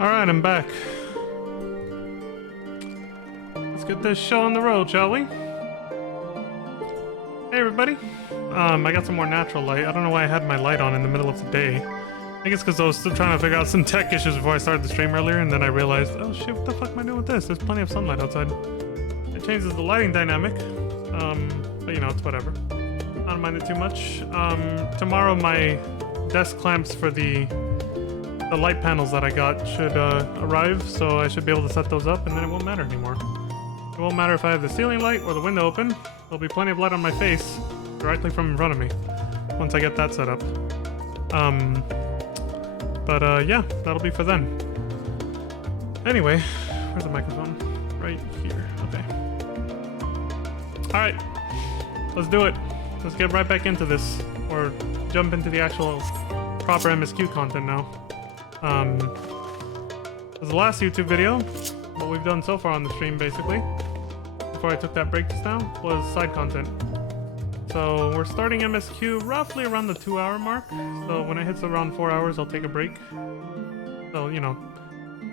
Alright, I'm back. Let's get this show on the road, shall we? Hey everybody. I got some more natural light. I don't know why I had my light on in the middle of the day. I think it's because I was still trying to figure out some tech issues before I started the stream earlier, and then I realized, oh shit, what the fuck am I doing with this? There's plenty of sunlight outside. It changes the lighting dynamic. But you know, it's whatever. I don't mind it too much. Tomorrow my desk clamps for the light panels that I got should arrive, so I should be able to set those up, and then it won't matter anymore. It won't matter if I have the ceiling light or the window open. There'll be plenty of light on my face directly from in front of me once I get that set up. Yeah, that'll be for then. Anyway, where's the microphone? Right here. Okay. Alright, let's do it. Let's get right back into this, or jump into the actual proper MSQ content now. As the last YouTube video, what we've done so far on the stream, basically, before I took that break just now, was side content. So we're starting MSQ roughly around the 2-hour mark. So when it hits around 4 hours, I'll take a break. So, you know,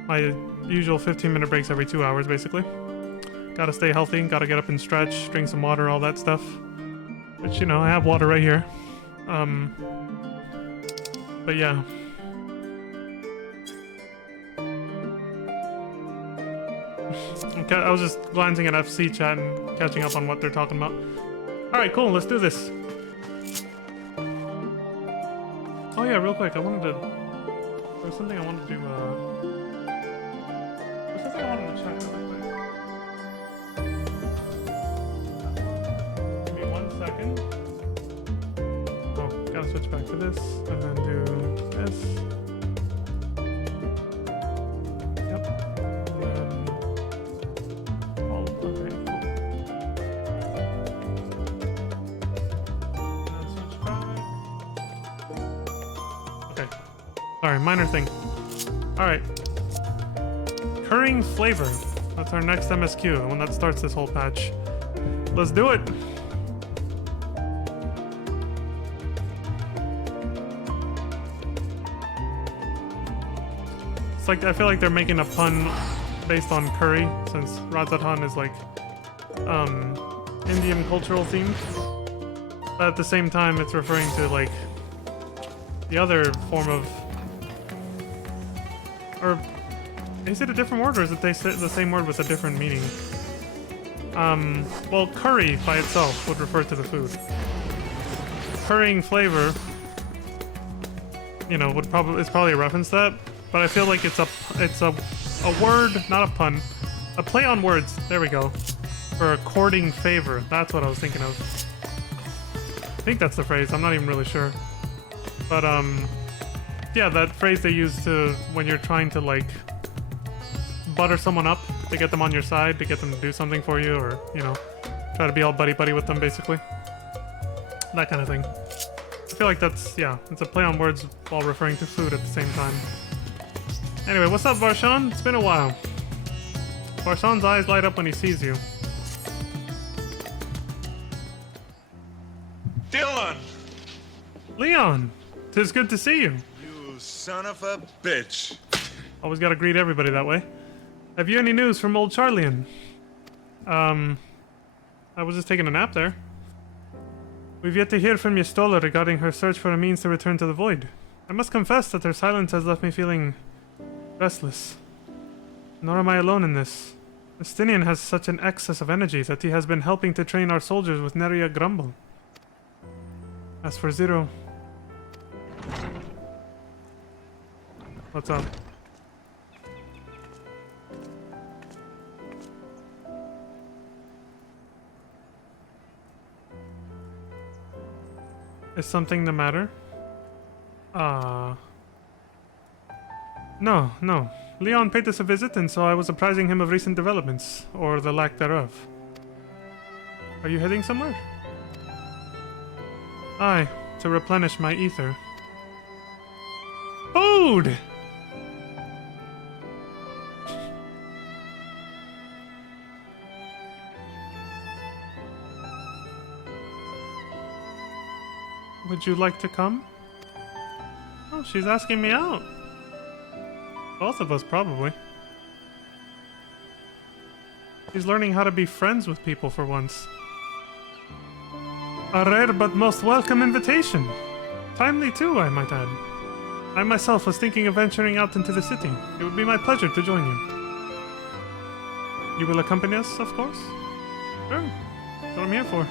my usual 15-minute breaks every 2 hours, basically. Gotta stay healthy, gotta get up and stretch, drink some water, all that stuff. Which, you know, I have water right here. But yeah. I was just glancing at FC chat and catching up on what they're talking about. Alright, cool, let's do this. Oh yeah, real quick, there's something I wanted to there's something I wanted to check real quick. Give me 1 second. Oh, gotta switch back to this, and then do this. Sorry, minor thing. Alright. Currying flavor. That's our next MSQ, the one that starts this whole patch. Let's do it! It's like, I feel like they're making a pun based on curry, since Rajasthan is like, Indian cultural themed. But at the same time, it's referring to like, the other form of... Or is it a different word, or is it the same word with a different meaning? Well, curry by itself would refer to the food. Currying flavor, you know, it's probably a reference to that, but I feel like it's a word, not a pun, a play on words. There we go. For courting favor. That's what I was thinking of. I think that's the phrase. I'm not even really sure. But yeah, that phrase they use to when you're trying to like butter someone up to get them on your side, to get them to do something for you, or you know, try to be all buddy-buddy with them, basically. That kind of thing. I feel like that's, yeah, it's a play on words while referring to food at the same time. Anyway, what's up, Varshan? It's been a while. Varshan's eyes light up when he sees you. Dylan! Leon! 'Tis good to see you. You son of a bitch. Always gotta greet everybody that way. Have you any news from old Charlian? I was just taking a nap there. We've yet to hear from Yestola regarding her search for a means to return to the Void. I must confess that her silence has left me feeling restless. Nor am I alone in this. Estinian has such an excess of energy that he has been helping to train our soldiers with Neria Grumble. As for Zero... What's up? Is something the matter? No. Leon paid us a visit, and so I was apprising him of recent developments, or the lack thereof. Are you heading somewhere? Aye, to replenish my ether. Food! Would you like to come? Oh, she's asking me out. Both of us, probably. He's learning how to be friends with people for once. A rare but most welcome invitation. Timely too, I might add. I myself was thinking of venturing out into the city. It would be my pleasure to join you. You will accompany us, of course? Sure. That's what I'm here for.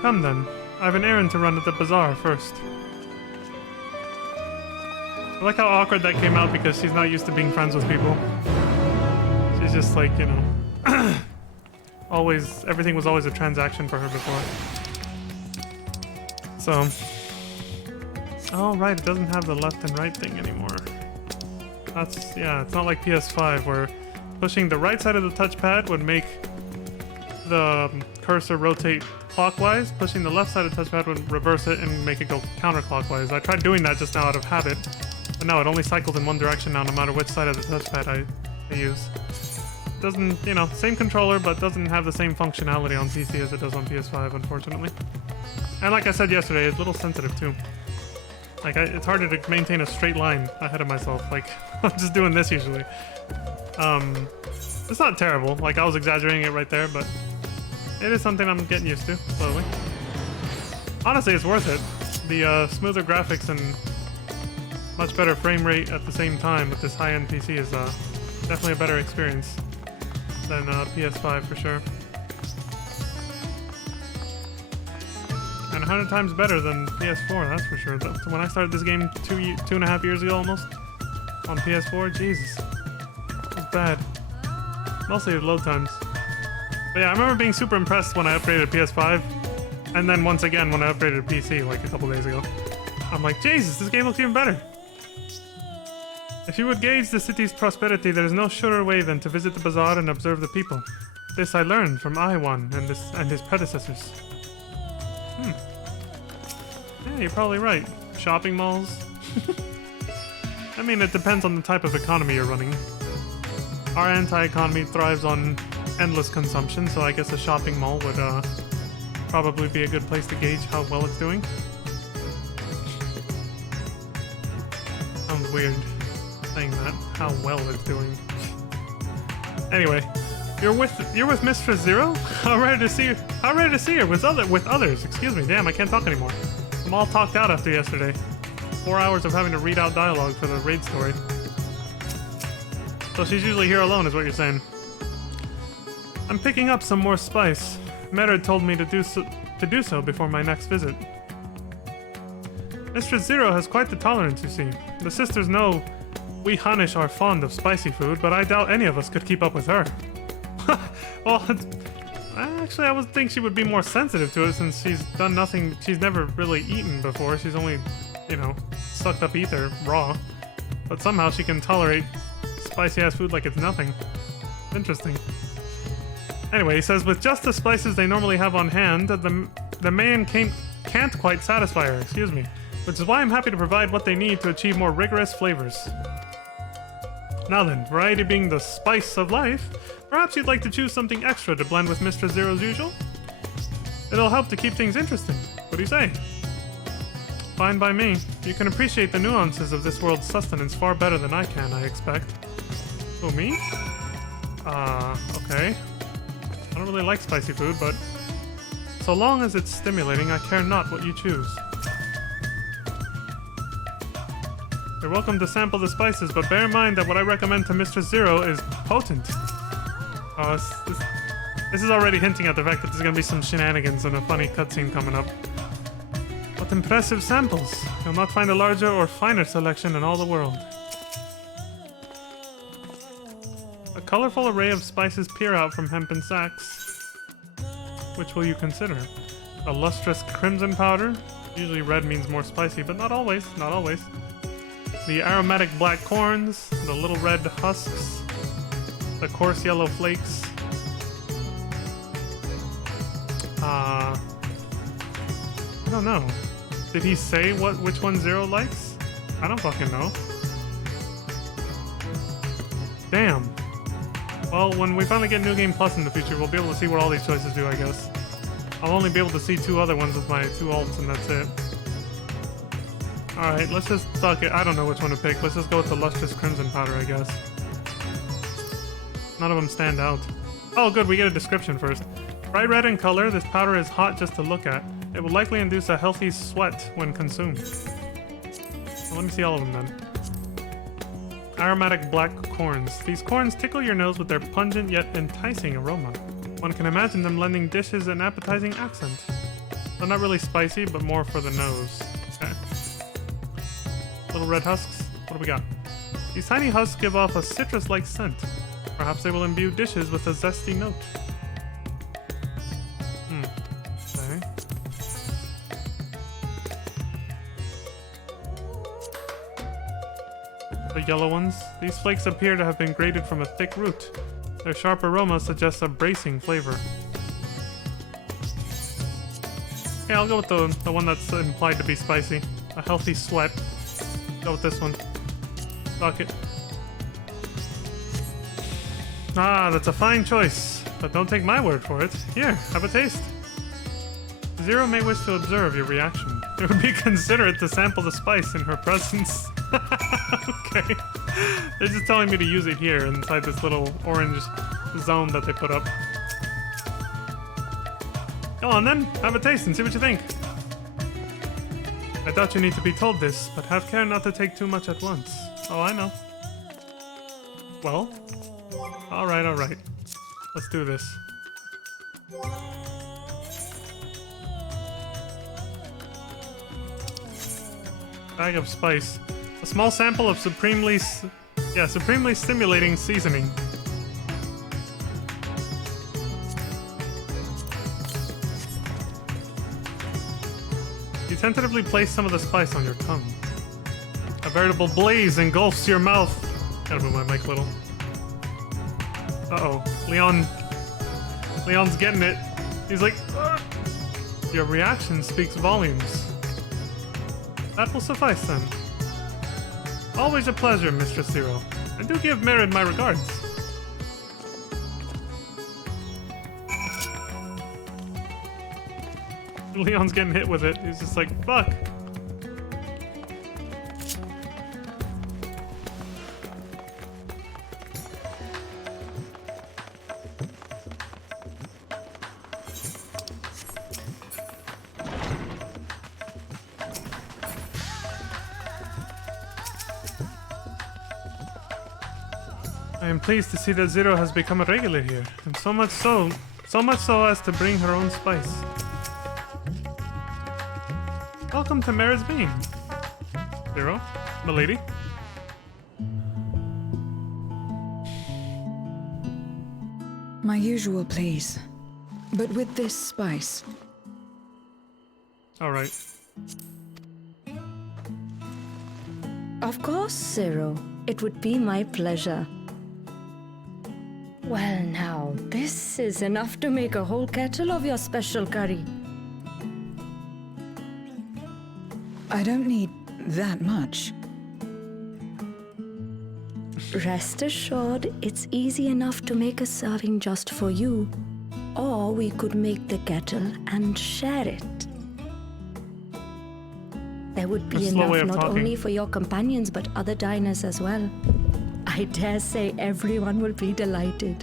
Come then. I have an errand to run at the bazaar first. I like how awkward that came out because she's not used to being friends with people. She's just like, you know... everything was always a transaction for her before. So... Oh, right, it doesn't have the left and right thing anymore. That's, yeah, it's not like PS5 where pushing the right side of the touchpad would make the cursor rotate clockwise. Pushing the left side of the touchpad would reverse it and make it go counterclockwise. I tried doing that just now out of habit, but no, it only cycles in one direction now no matter which side of the touchpad I use. Doesn't, you know, same controller, but doesn't have the same functionality on PC as it does on PS5, unfortunately. And like I said yesterday, it's a little sensitive too. Like, it's harder to maintain a straight line ahead of myself. Like, I'm just doing this usually. It's not terrible. Like, I was exaggerating it right there, but it is something I'm getting used to, slowly. Honestly, it's worth it. The smoother graphics and much better frame rate at the same time with this high-end PC is definitely a better experience than PS5 for sure. And 100 times better than PS4, that's for sure. When I started this game 2.5 years ago almost, on PS4, Jesus. It was bad. Mostly the load times. But yeah, I remember being super impressed when I upgraded to PS5, and then once again when I upgraded to PC like a couple days ago. I'm like, Jesus, this game looks even better. If you would gauge the city's prosperity, there is no surer way than to visit the bazaar and observe the people. This I learned from Iwan and his predecessors. Yeah, you're probably right. Shopping malls? I mean, it depends on the type of economy you're running. Our anti-economy thrives on endless consumption, so I guess a shopping mall would probably be a good place to gauge how well it's doing. Sounds weird saying that, how well it's doing. Anyway, you're with Mistress Zero? How rare to see her with others. Excuse me, damn, I can't talk anymore. I'm all talked out after yesterday. 4 hours of having to read out dialogue for the raid story. So she's usually here alone, is what you're saying. I'm picking up some more spice. Merid told me to do so before my next visit. Mistress Zero has quite the tolerance, you see. The sisters know we Hanish are fond of spicy food, but I doubt any of us could keep up with her. Well, actually, I would think she would be more sensitive to it since she's done nothing. She's never really eaten before. She's only, you know, sucked up ether raw. But somehow she can tolerate spicy ass food like it's nothing. Interesting. Anyway, he says with just the spices they normally have on hand, the man can't quite satisfy her. Excuse me. Which is why I'm happy to provide what they need to achieve more rigorous flavors. Now then, variety being the spice of life, perhaps you'd like to choose something extra to blend with Mistress Zero's usual? It'll help to keep things interesting. What do you say? Fine by me. You can appreciate the nuances of this world's sustenance far better than I can, I expect. Oh, me? Okay. I don't really like spicy food, but so long as it's stimulating, I care not what you choose. You're welcome to sample the spices, but bear in mind that what I recommend to Mistress Zero is potent. Oh, this is already hinting at the fact that there's gonna be some shenanigans and a funny cutscene coming up. What impressive samples! You'll not find a larger or finer selection in all the world. A colorful array of spices peer out from hempen sacks. Which will you consider? A lustrous crimson powder? Usually red means more spicy, but not always, not always. The aromatic black corns, the little red husks, the coarse yellow flakes. I don't know. Did he say which one Zero likes? I don't fucking know. Damn. Well, when we finally get New Game Plus in the future, we'll be able to see what all these choices do, I guess. I'll only be able to see 2 other ones with my 2 alts, and that's it. Alright, let's just fuck it. I don't know which one to pick. Let's just go with the Lustrous Crimson Powder, I guess. None of them stand out. Oh, good, we get a description first. Bright red in color, this powder is hot just to look at. It will likely induce a healthy sweat when consumed. Well, let me see all of them then. Aromatic black corns. These corns tickle your nose with their pungent yet enticing aroma. One can imagine them lending dishes an appetizing accent. They're not really spicy, but more for the nose. Okay. Little red husks. What do we got? These tiny husks give off a citrus-like scent. Perhaps they will imbue dishes with a zesty note. Okay. The yellow ones. These flakes appear to have been grated from a thick root. Their sharp aroma suggests a bracing flavor. Okay, I'll go with the one that's implied to be spicy. A healthy sweat. Go with this one. Fuck it. Ah, that's a fine choice. But don't take my word for it. Here, have a taste. Zero may wish to observe your reaction. It would be considerate to sample the spice in her presence. Okay. They're just telling me to use it here inside this little orange zone that they put up. Go on then, have a taste and see what you think. I doubt you need to be told this, but have care not to take too much at once. Oh, I know. Well, alright. Let's do this. Bag of spice. A small sample of supremely stimulating seasoning. You tentatively place some of the spice on your tongue. A veritable blaze engulfs your mouth. Gotta move my mic a little. Uh-oh. Leon's getting it. He's like, "Ugh." Your reaction speaks volumes. That will suffice then. Always a pleasure, Mistress Zero. And do give Merid my regards. Leon's getting hit with it. He's just like, fuck. I am pleased to see that Zero has become a regular here, and so much so as to bring her own spice. Welcome to Merid's Bean. Zero, milady. My usual, please. But with this spice. Alright. Of course, Zero. It would be my pleasure. Well now, this is enough to make a whole kettle of your special curry. I don't need that much. Rest assured, it's easy enough to make a serving just for you. Or we could make the kettle and share it. There would be A slow way enough of not talking. only for your companions but other diners as well. I dare say everyone will be delighted.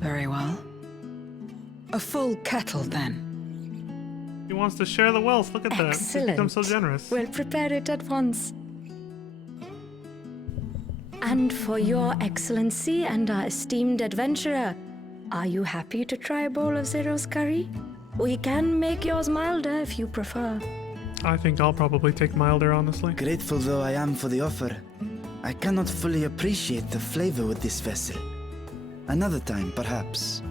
Very well. A full kettle, then. He wants to share the wealth. Look at that. He's become so generous. We'll prepare it at once. And for your excellency and our esteemed adventurer, are you happy to try a bowl of Zero's curry? We can make yours milder if you prefer. I think I'll probably take milder, honestly. Grateful though I am for the offer, I cannot fully appreciate the flavor with this vessel. Another time, perhaps.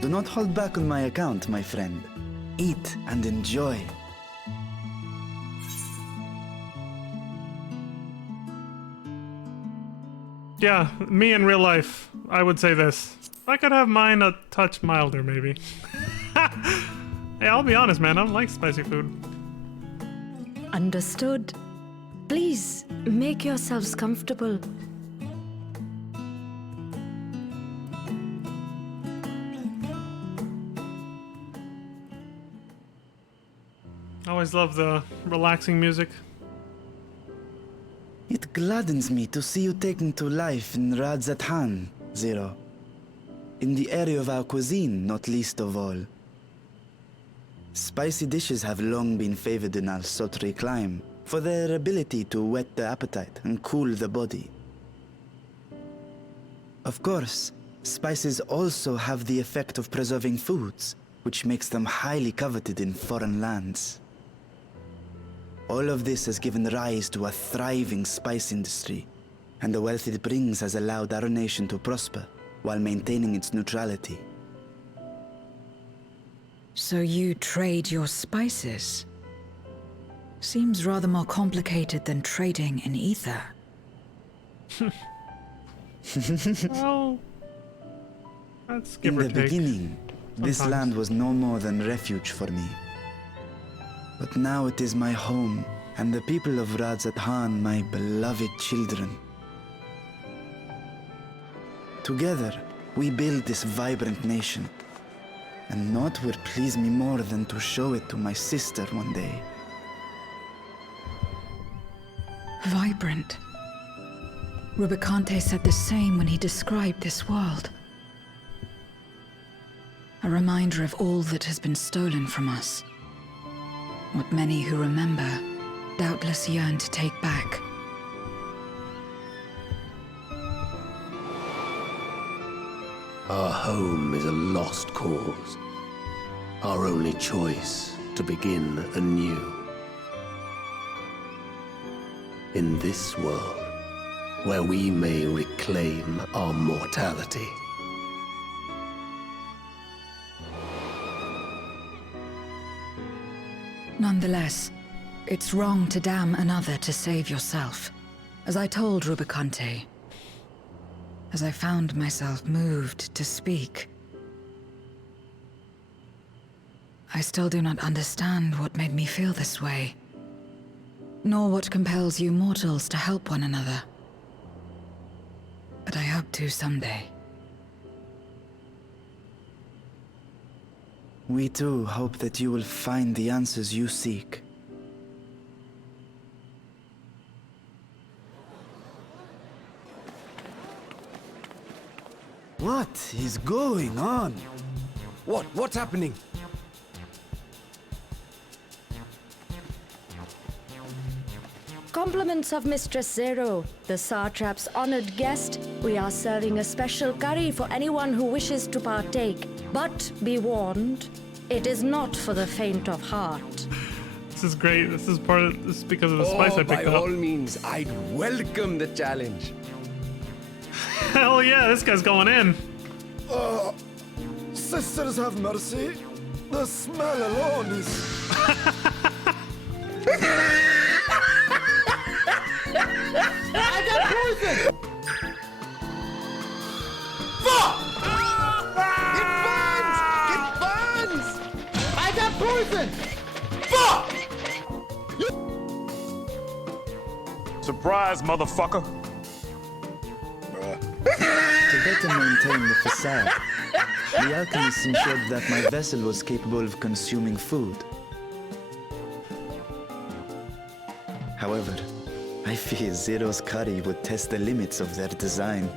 Do not hold back on my account, my friend. Eat and enjoy. Yeah, me in real life, I would say this. I could have mine a touch milder, maybe. Hey, I'll be honest, man. I don't like spicy food. Understood. Please, make yourselves comfortable. Always love the relaxing music. It gladdens me to see you taking to life in Radzathan, Zero. In the area of our cuisine, not least of all. Spicy dishes have long been favored in our sultry clime for their ability to whet the appetite and cool the body. Of course, spices also have the effect of preserving foods, which makes them highly coveted in foreign lands. All of this has given rise to a thriving spice industry, and the wealth it brings has allowed our nation to prosper while maintaining its neutrality. So you trade your spices? Seems rather more complicated than trading in ether. Well, that's give In or the take. beginning, this Sometimes. land was no more than refuge for me. But now it is my home, and the people of Radzathan my beloved children. Together, we build this vibrant nation. And naught would please me more than to show it to my sister one day. Vibrant. Rubicante said the same when he described this world. A reminder of all that has been stolen from us. What many who remember doubtless yearn to take back. Our home is a lost cause. Our only choice to begin anew. In this world, where we may reclaim our mortality. Nonetheless, it's wrong to damn another to save yourself. As I told Rubicante, as I found myself moved to speak, I still do not understand what made me feel this way, nor what compels you mortals to help one another. But I hope to someday. We too hope that you will find the answers you seek. What is going on? What's happening? Compliments of Mistress Zero, the Satrap's honored guest. We are serving a special curry for anyone who wishes to partake. But be warned, it is not for the faint of heart. This is great. This is because of the spice I by picked all up. means, I'd welcome the challenge. Hell yeah, this guy's going in. Sisters have mercy. The smell alone is... I got poison! Fuck! It burns! It burns! I got poison! Fuck! Surprise, motherfucker. To better maintain the facade, the alchemists ensured that my vessel was capable of consuming food. However, I fear Zero's curry would test the limits of their design.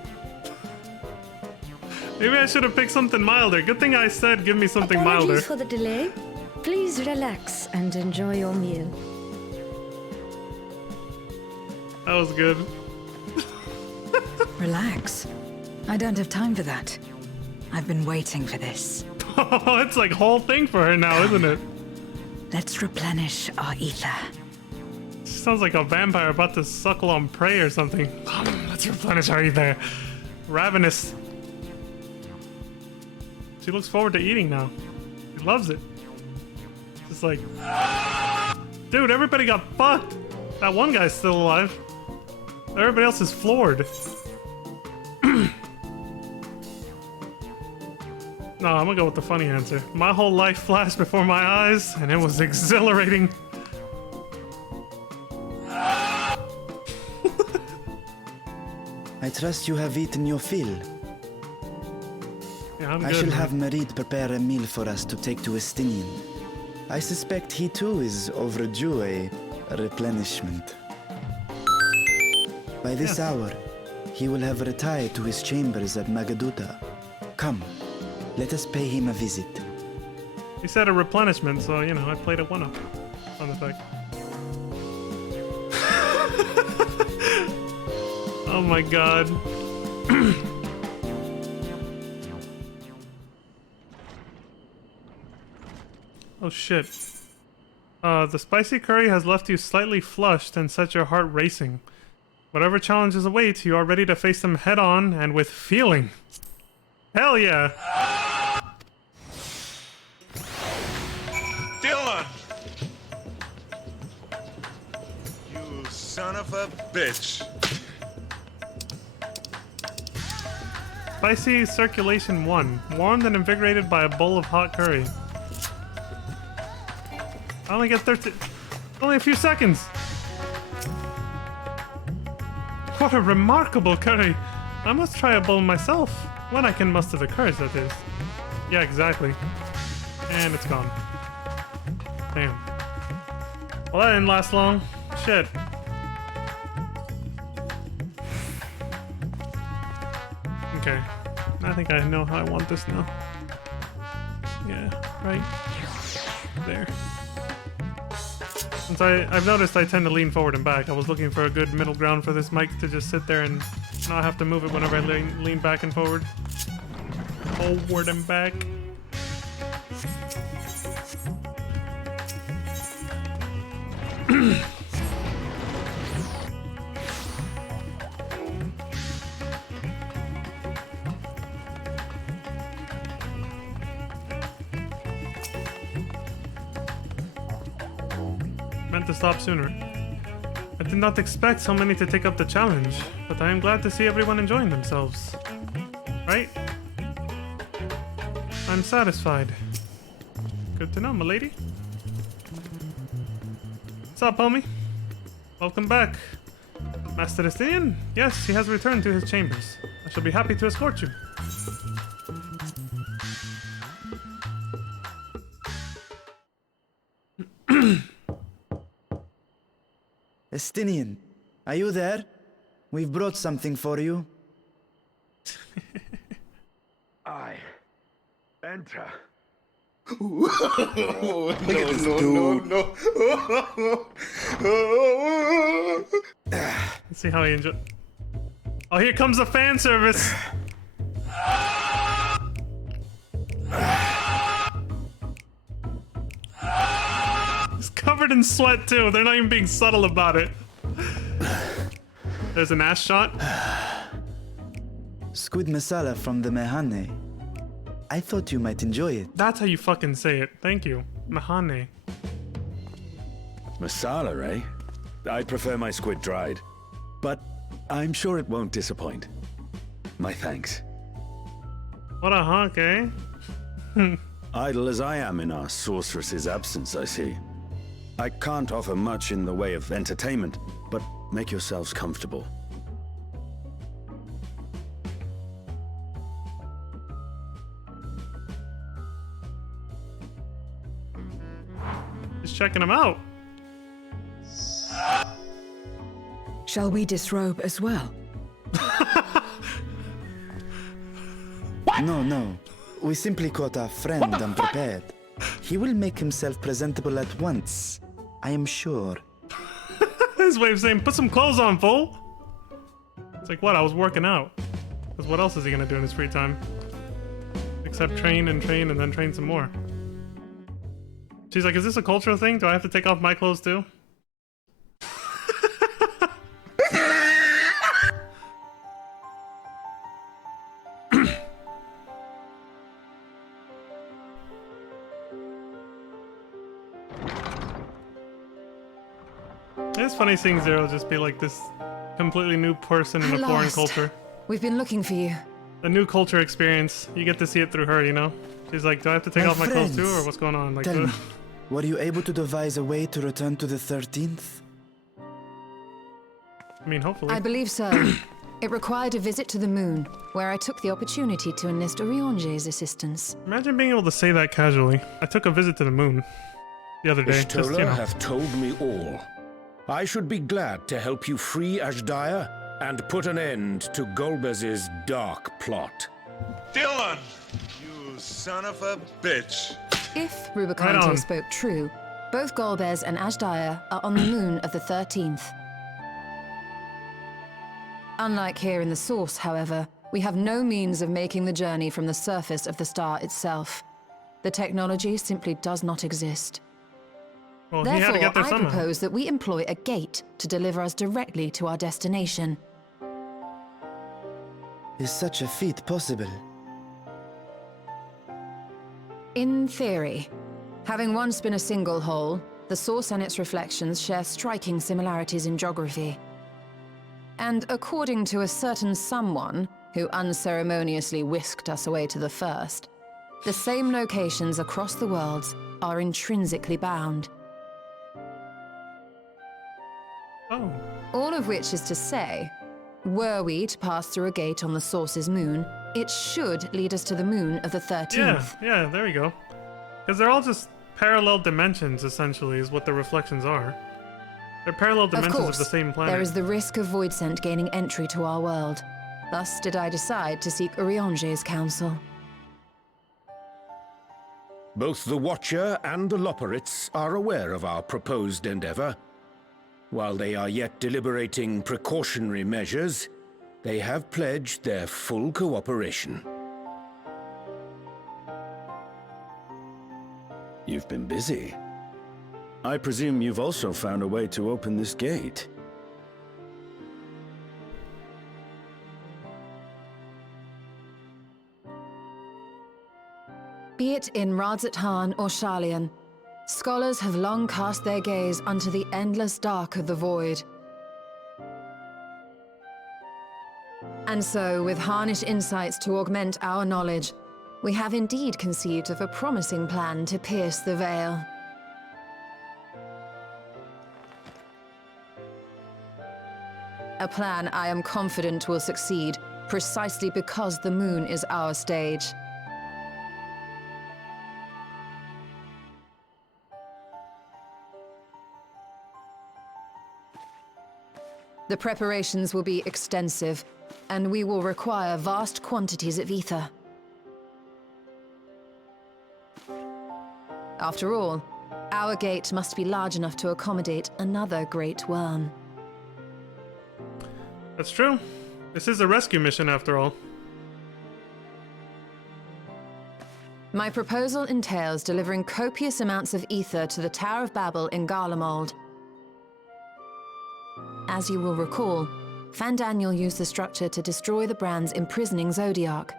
Maybe I should have picked something milder. Good thing I said give me something milder. Apologies for the delay. Please relax and enjoy your meal. That was good. Relax. I don't have time for that. I've been waiting for this. Oh, it's like whole thing for her now, isn't it? Let's replenish our ether. She sounds like a vampire about to suckle on prey or something. Let's replenish her either. Ravenous. She looks forward to eating now. She loves it. Just like... Dude, everybody got fucked. That one guy's still alive. Everybody else is floored. No, I'm gonna go with the funny answer. My whole life flashed before my eyes, and it was exhilarating. I trust you have eaten your fill. Yeah, I'm I good. shall man. have Marid prepare a meal for us to take to Estinian. I suspect he too is overdue a replenishment. By this hour, he will have retired to his chambers at Magaduta. Come, let us pay him a visit. He said a replenishment, so, you know, I played a 1-up on the fact. Oh my god. Oh shit. The spicy curry has left you slightly flushed and set your heart racing. Whatever challenges await, you are ready to face them head on and with feeling. Hell yeah! Dylan! You son of a bitch. Spicy circulation 1. Warmed and invigorated by a bowl of hot curry. I only get 13. Only a few seconds. What a remarkable curry. I must try a bowl myself. When I can muster the courage, that is. Yeah, exactly. And it's gone. Damn. Well, that didn't last long. Shit. Okay. I think I know how I want this now. Yeah, right there. Since I've noticed I tend to lean forward and back, I was looking for a good middle ground for this mic to just sit there and not have to move it whenever I lean back and forward. Forward and back. Meant to stop sooner. I did not expect so many to take up the challenge, but I am glad to see everyone enjoying themselves. Right? I'm satisfied. Good to know, milady. What's up, homie? Welcome back. Master Estinian? Yes, he has returned to his chambers. I shall be happy to escort you. Estinian, are you there? We've brought something for you. I enter. Let's see how he enjoys. Oh, here comes the fan service. He's covered in sweat too. They're not even being subtle about it. There's an ass shot. Squid masala from the Mehane. I thought you might enjoy it. That's how you fucking say it. Thank you. Mahane. Masala, eh? I prefer my squid dried. But I'm sure it won't disappoint. My thanks. What a hunk, eh? Idle as I am in our sorceress's absence, I see. I can't offer much in the way of entertainment, but make yourselves comfortable. Just checking him out. Shall we disrobe as well? No. We simply caught our friend unprepared. He will make himself presentable at once, I am sure. His way of saying, put some clothes on, fool. It's like, what? I was working out. Because what else is he gonna do in his free time? Except train and then train some more. She's like, is this a cultural thing? Do I have to take off my clothes too? It's funny seeing Zero just be like this completely new person in a foreign Lost. culture. We've been looking for you. A new culture experience. You get to see it through her, you know? She's like, do I have to take My off my clothes too, friends, or what's going on? Like, Tell me, were you able to devise a way to return to the 13th? I mean, hopefully. I believe so. It required a visit to the moon, where I took the opportunity to enlist Orionge's assistance. Imagine being able to say that casually. I took a visit to the moon. the other day. Just, Ishtola you know. hath told me all. I should be glad to help you free Ashdaya and put an end to Golbez's dark plot. Dylan! You son of a bitch! If Right Rubicante on. spoke true, both Golbez and Ashdaya are on the moon of the 13th. Unlike here in the Source, however, we have no means of making the journey from the surface of the star itself. The technology simply does not exist. Well, he had to Therefore, get there I somehow. propose that we employ a gate to deliver us directly to our destination. Is such a feat possible? In theory. Having once been a single hole, the Source and its reflections share striking similarities in geography. And according to a certain someone who unceremoniously whisked us away to the first, the same locations across the worlds are intrinsically bound. Oh. All of which is to say, were we to pass through a gate on the Source's moon, it should lead us to the moon of the 13th. Yeah, there we go. Because they're all just parallel dimensions, essentially, is what the reflections are. They're parallel Of dimensions course, of the same planet. there is the risk of Voidsent gaining entry to our world. Thus did I decide to seek Urianger's counsel. Both the Watcher and the Loporrits are aware of our proposed endeavor. While they are yet deliberating precautionary measures, they have pledged their full cooperation. You've been busy. I presume you've also found a way to open this gate. Be it in Radzat-Han or Sharlayan, scholars have long cast their gaze unto the endless dark of the void. And so, with Harnish insights to augment our knowledge, we have indeed conceived of a promising plan to pierce the veil. A plan I am confident will succeed, precisely because the moon is our stage. The preparations will be extensive, and we will require vast quantities of ether. After all, our gate must be large enough to accommodate another great worm. That's true. This is a rescue mission, after all. My proposal entails delivering copious amounts of ether to the Tower of Babel in Garlemald. As you will recall, Fandaniel used the structure to destroy the Brand's imprisoning Zodiac.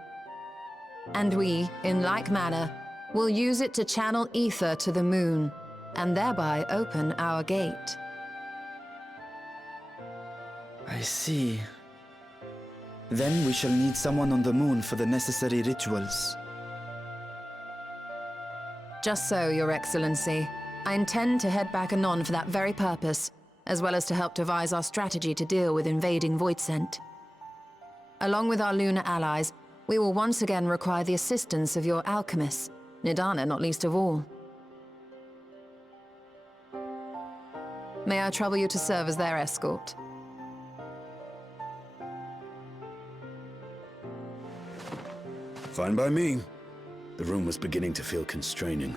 And we, in like manner, will use it to channel ether to the moon, and thereby open our gate. I see. Then we shall need someone on the moon for the necessary rituals. Just so, Your Excellency. I intend to head back anon for that very purpose, as well as to help devise our strategy to deal with invading Voidsent. Along with our lunar allies, we will once again require the assistance of your alchemists, Nidana not least of all. May I trouble you to serve as their escort? Fine by me. The room was beginning to feel constraining.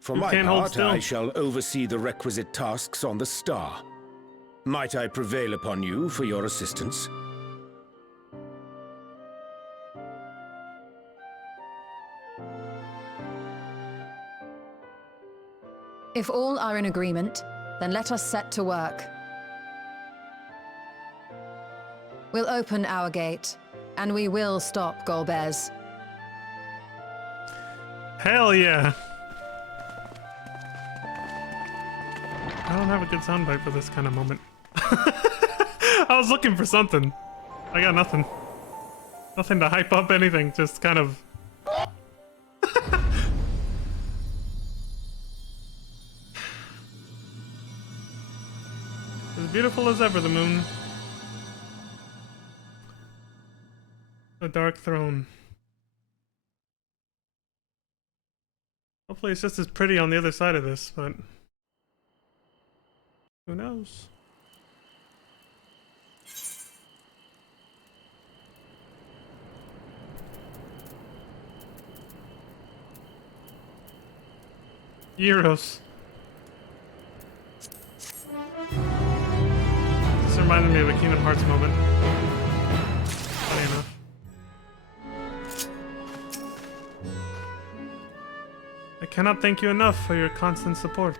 For You my can't hold part, still. I shall oversee the requisite tasks on the Star. Might I prevail upon you for your assistance? If all are in agreement, then let us set to work. We'll open our gate, and we will stop Golbez. Hell yeah! I don't have a good soundbite for this kind of moment. I was looking for something. I got nothing. Nothing to hype up anything, just kind of... As beautiful as ever, the moon. The Dark Throne. Hopefully it's just as pretty on the other side of this, but who knows? Euros. This reminded me of a Kingdom Hearts moment. Funny enough. I cannot thank you enough for your constant support.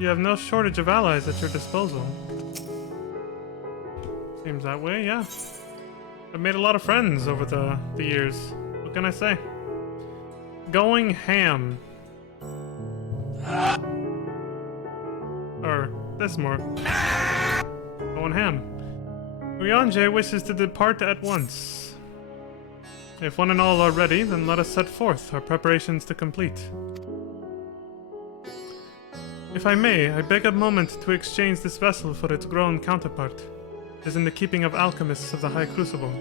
You have no shortage of allies at your disposal. Seems that way, yeah. I've made a lot of friends over the years. What can I say? Going ham. Or this more. Going ham. Urianger wishes to depart at once. If one and all are ready, then let us set forth, our preparations to complete. If I may, I beg a moment to exchange this vessel for its grown counterpart. It is in the keeping of alchemists of the High Crucible.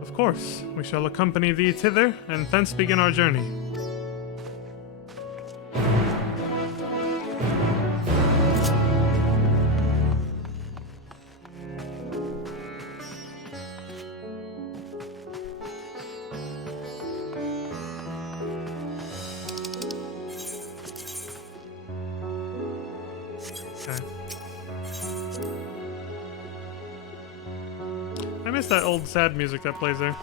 Of course, we shall accompany thee thither, and thence begin our journey. I miss that old sad music that plays there.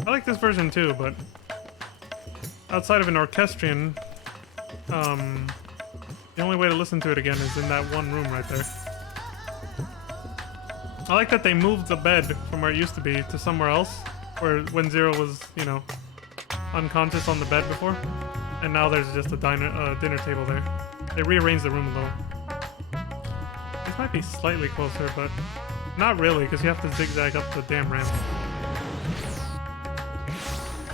I like this version too, but outside of an orchestrion, the only way to listen to it again is in that one room right there. I like that they moved the bed from where it used to be to somewhere else, where when Zero was, you know, unconscious on the bed before, and now there's just a dinner table there. They rearranged the room a little. This might be slightly closer, but not really, because you have to zigzag up the damn ramp.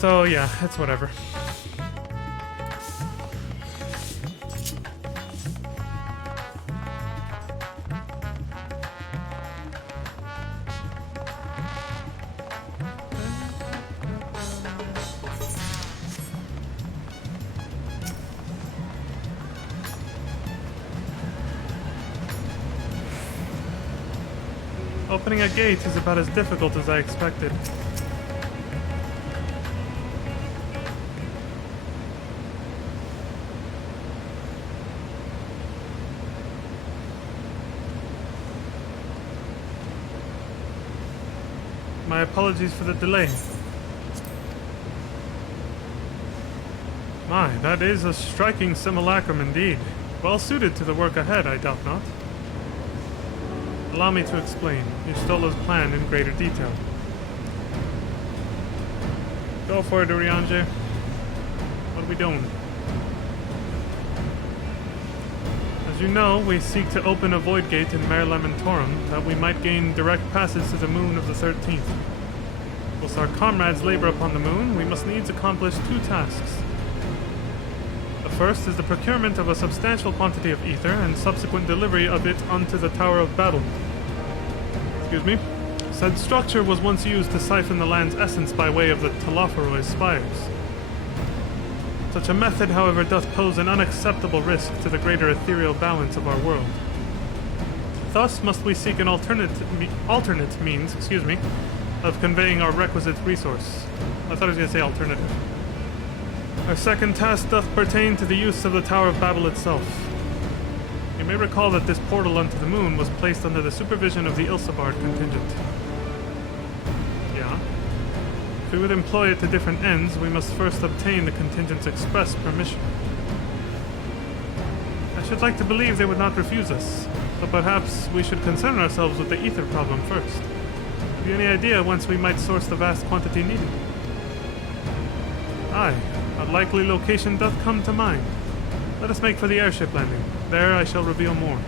So yeah, it's whatever. Opening a gate is about as difficult as I expected. My apologies for the delay. My, that is a striking simulacrum indeed. Well suited to the work ahead, I doubt not. Allow me to explain Ystola's plan in greater detail. Go for it, Urianger. What are we doing? As you know, we seek to open a void gate in Mare Lamentorum that we might gain direct passage to the moon of the 13th. Whilst our comrades labor upon the moon, we must needs accomplish two tasks. The first is the procurement of a substantial quantity of ether and subsequent delivery of it onto the Tower of Babel. Excuse me. Said structure was once used to siphon the land's essence by way of the Telophoroi spires. Such a method, however, doth pose an unacceptable risk to the greater ethereal balance of our world. Thus must we seek an alternate means, of conveying our requisite resource. I thought I was going to say alternative. Our second task doth pertain to the use of the Tower of Babel itself. You may recall that this portal unto the moon was placed under the supervision of the Ilsabard contingent. Yeah. If we would employ it to different ends, we must first obtain the contingent's express permission. I should like to believe they would not refuse us, but perhaps we should concern ourselves with the ether problem first. Have you any idea whence we might source the vast quantity needed? Aye, a likely location doth come to mind. Let us make for the airship landing. There I shall reveal more.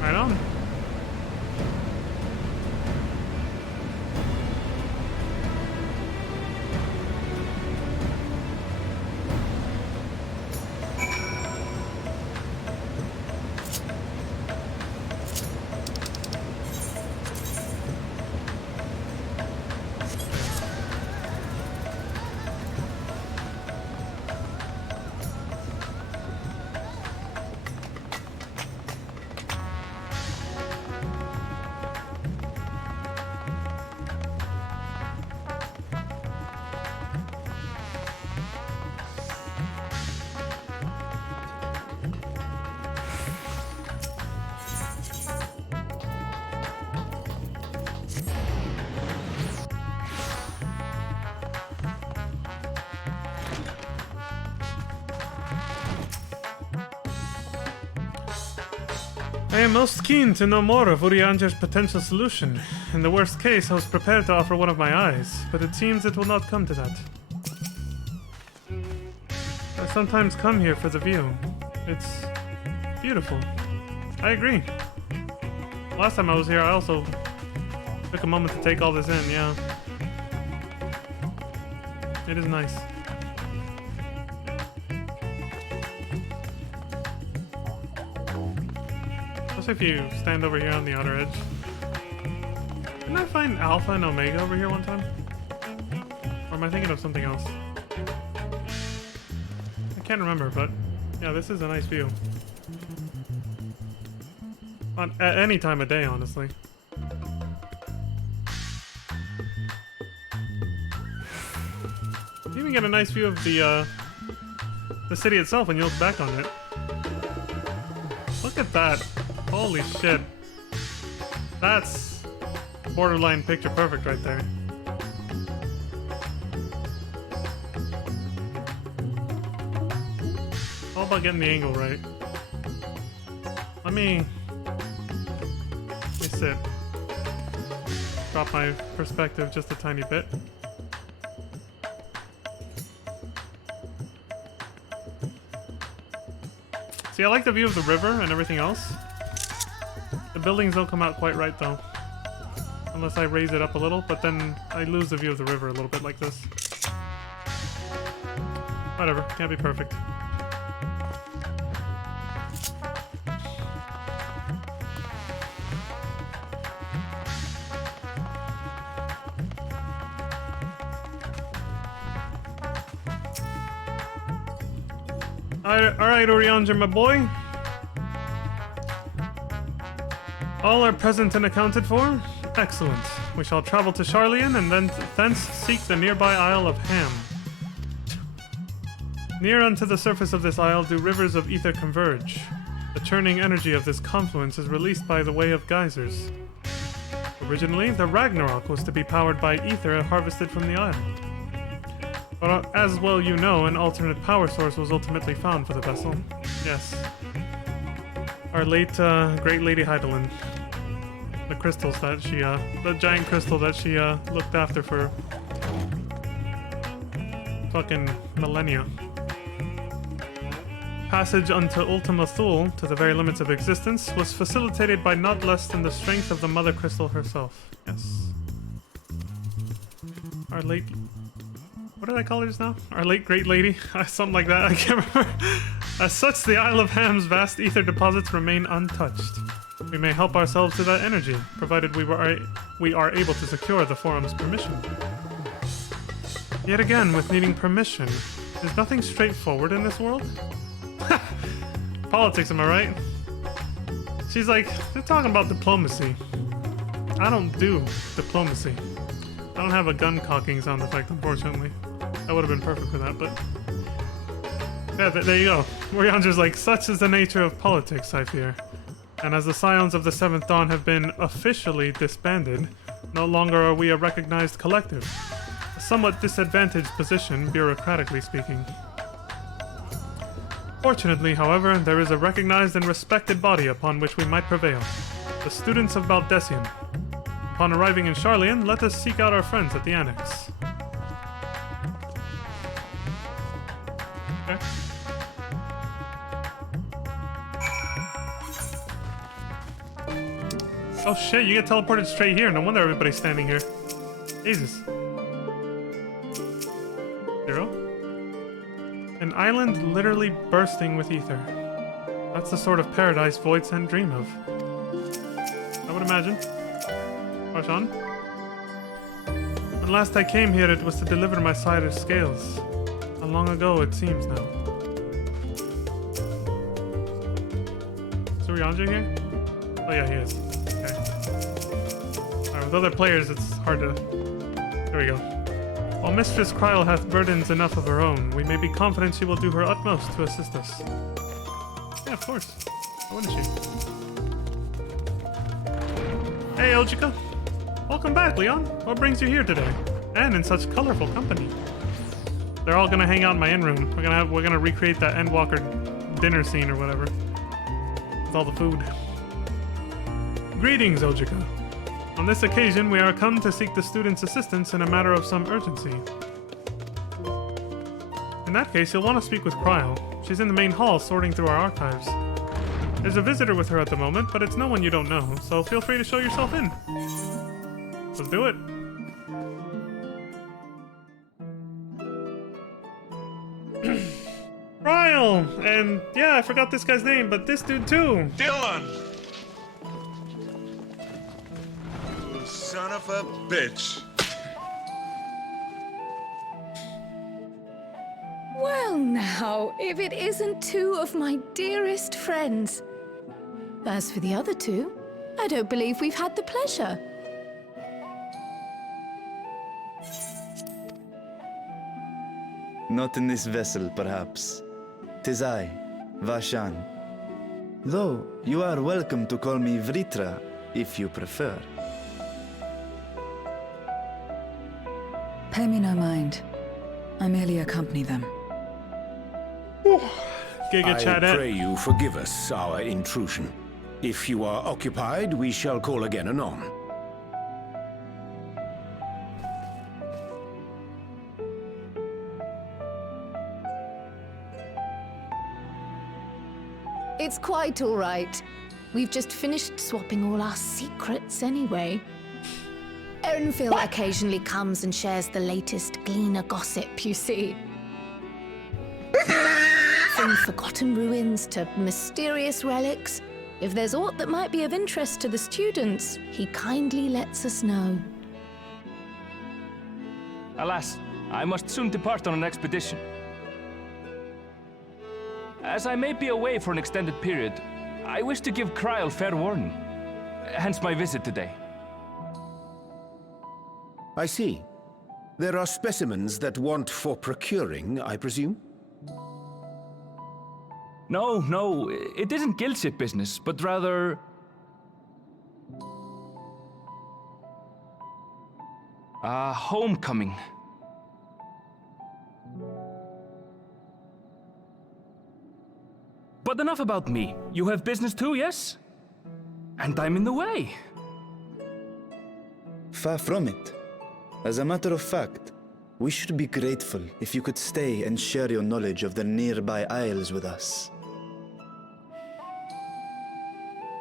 Right on. I am most keen to know more of Urianger's potential solution. In the worst case, I was prepared to offer one of my eyes, but it seems it will not come to that. I sometimes come here for the view. It's beautiful. I agree. Last time I was here, I also took a moment to take all this in, yeah. It is nice. If you stand over here on the outer edge. Didn't I find Alpha and Omega over here one time? Or am I thinking of something else? I can't remember, but yeah, this is a nice view. At any time of day, honestly. You even get a nice view of the city itself when you look back on it. Look at that. Holy shit. That's borderline picture perfect right there. All about getting the angle right. Let me sit. Drop my perspective just a tiny bit. See, I like the view of the river and everything else. The buildings don't come out quite right though. Unless I raise it up a little, but then I lose the view of the river a little bit like this. Whatever, can't be perfect. Alright, Urianger, my boy. All are present and accounted for? Excellent. We shall travel to Sharlayan and then thence seek the nearby Isle of Ham. Near unto the surface of this isle do rivers of ether converge. The churning energy of this confluence is released by the way of geysers. Originally, the Ragnarok was to be powered by ether harvested from the isle. But as well you know, an alternate power source was ultimately found for the vessel. Yes. Our late, great Lady Hydaelyn. The crystals that she, the giant crystal that she, looked after for fucking millennia. Passage unto Ultima Thule, to the very limits of existence, was facilitated by not less than the strength of the Mother Crystal herself. Yes. Our late... What did I call her just now? Our late great lady? Something like that, I can't remember. As such, the Isle of Ham's vast ether deposits remain untouched. We may help ourselves to that energy, provided we are able to secure the Forum's permission. Yet again, with needing permission, is nothing straightforward in this world? Politics, am I right? She's like, they're talking about diplomacy. I don't do diplomacy. I don't have a gun cocking sound effect, unfortunately. That would have been perfect for that, but... Yeah, there you go. Urianger's like, such is the nature of politics, I fear. And as the Scions of the Seventh Dawn have been officially disbanded, no longer are we a recognized collective. A somewhat disadvantaged position, bureaucratically speaking. Fortunately, however, there is a recognized and respected body upon which we might prevail. The students of Baldesion. Upon arriving in Sharlayan, let us seek out our friends at the Annex. Okay. Oh shit, you get teleported straight here. No wonder everybody's standing here. Jesus. 0. An island literally bursting with ether. That's the sort of paradise Voidsent dream of. I would imagine. Push on. When last I came here, it was to deliver my side of scales. How long ago it seems now. Is Urianger here? Oh yeah, he is. Okay. Alright, with other players, it's hard to... There we go. While Mistress Kryl hath burdens enough of her own, we may be confident she will do her utmost to assist us. Yeah, of course. Why wouldn't she? Hey, Elgica. Welcome back, Leon. What brings you here today? And in such colorful company. They're all gonna hang out in my inn room. We're gonna recreate that Endwalker dinner scene or whatever. With all the food. Greetings, Ojika. On this occasion, we are come to seek the student's assistance in a matter of some urgency. In that case, you'll want to speak with Cryle. She's in the main hall sorting through our archives. There's a visitor with her at the moment, but it's no one you don't know, so feel free to show yourself in. Let's do it. Cryle! And yeah, I forgot this guy's name, but this dude too. Dylan! You son of a bitch. Well now, if it isn't two of my dearest friends. As for the other two, I don't believe we've had the pleasure. Not in this vessel, perhaps. 'Tis I, Vashan. Though, you are welcome to call me Vritra, if you prefer. Pay me no mind. I merely accompany them. Giga I Chadette. pray you forgive us our intrusion. If you are occupied, we shall call again anon. It's quite all right. We've just finished swapping all our secrets anyway. Erenville occasionally comes and shares the latest Gleaner gossip, you see. From forgotten ruins to mysterious relics, if there's aught that might be of interest to the students, he kindly lets us know. Alas, I must soon depart on an expedition. As I may be away for an extended period, I wish to give Cryle fair warning. Hence my visit today. I see. There are specimens that want for procuring, I presume? No, it isn't guildship business, but rather... homecoming. But enough about me. You have business too, yes? And I'm in the way. Far from it. As a matter of fact, we should be grateful if you could stay and share your knowledge of the nearby isles with us.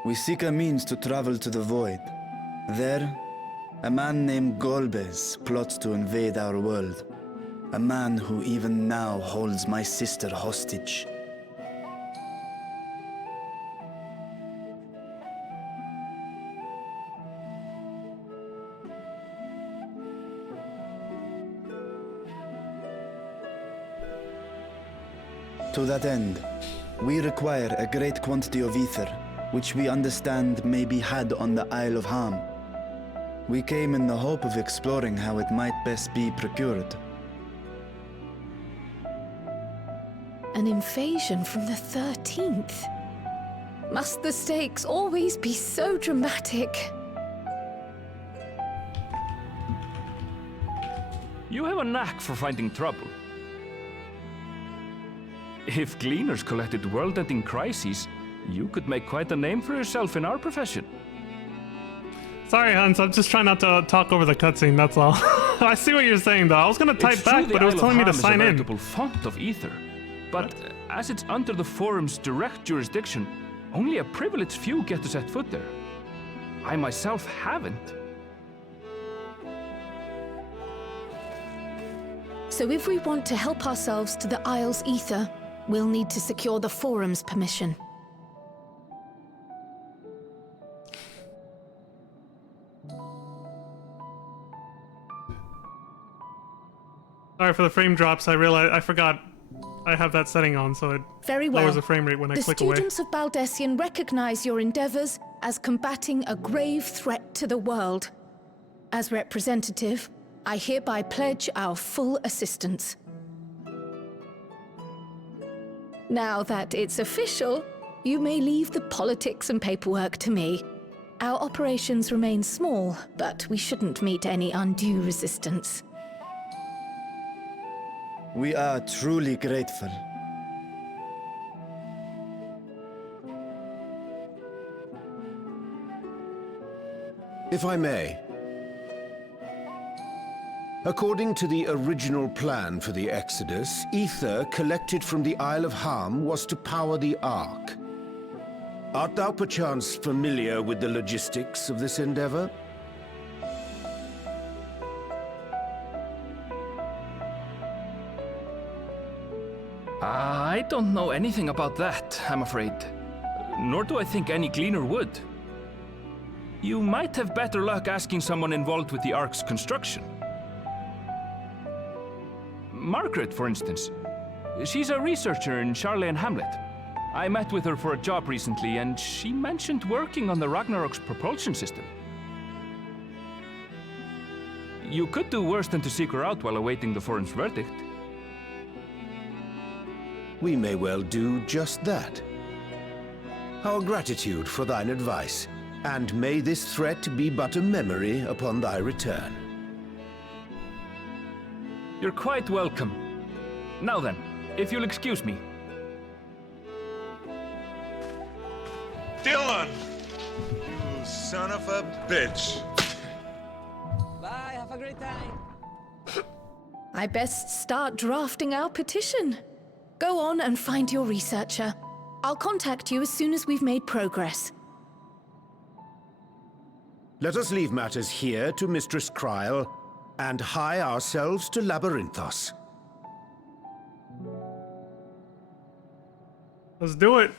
We seek a means to travel to the Void. There, a man named Golbez plots to invade our world. A man who even now holds my sister hostage. To that end, we require a great quantity of ether, which we understand may be had on the Isle of Ham. We came in the hope of exploring how it might best be procured. An invasion from the 13th? Must the stakes always be so dramatic? You have a knack for finding trouble. If Gleaners collected world-ending crises, you could make quite a name for yourself in our profession. Sorry, Hans, I'm just trying not to talk over the cutscene, that's all. I see what you're saying, though. I was gonna type back, but it was telling me to sign in. It's true the Isle of Ham is a veritable font of ether. But as it's under the Forum's direct jurisdiction, only a privileged few get to set foot there. I myself haven't. So if we want to help ourselves to the Isle's ether, we'll need to secure the Forum's permission. Sorry for the frame drops. I forgot I have that setting on, so it Very well. lowers the frame rate when I click away. The students of Baldesion recognize your endeavors as combating a grave threat to the world. As representative, I hereby pledge our full assistance. Now that it's official, you may leave the politics and paperwork to me. Our operations remain small, but we shouldn't meet any undue resistance. We are truly grateful. If I may. According to the original plan for the Exodus, ether collected from the Isle of Harm was to power the Ark. Art thou perchance familiar with the logistics of this endeavor? I don't know anything about that, I'm afraid. Nor do I think any gleaner would. You might have better luck asking someone involved with the Ark's construction. Margaret, for instance. She's a researcher in Charlene Hamlet. I met with her for a job recently, and she mentioned working on the Ragnarok's propulsion system. You could do worse than to seek her out while awaiting the forum's verdict. We may well do just that. Our gratitude for thine advice, and may this threat be but a memory upon thy return. You're quite welcome. Now then, if you'll excuse me. Dylan! You son of a bitch. Bye, have a great time. I best start drafting our petition. Go on and find your researcher. I'll contact you as soon as we've made progress. Let us leave matters here to Mistress Kryl, and hie ourselves to Labyrinthos. Let's do it.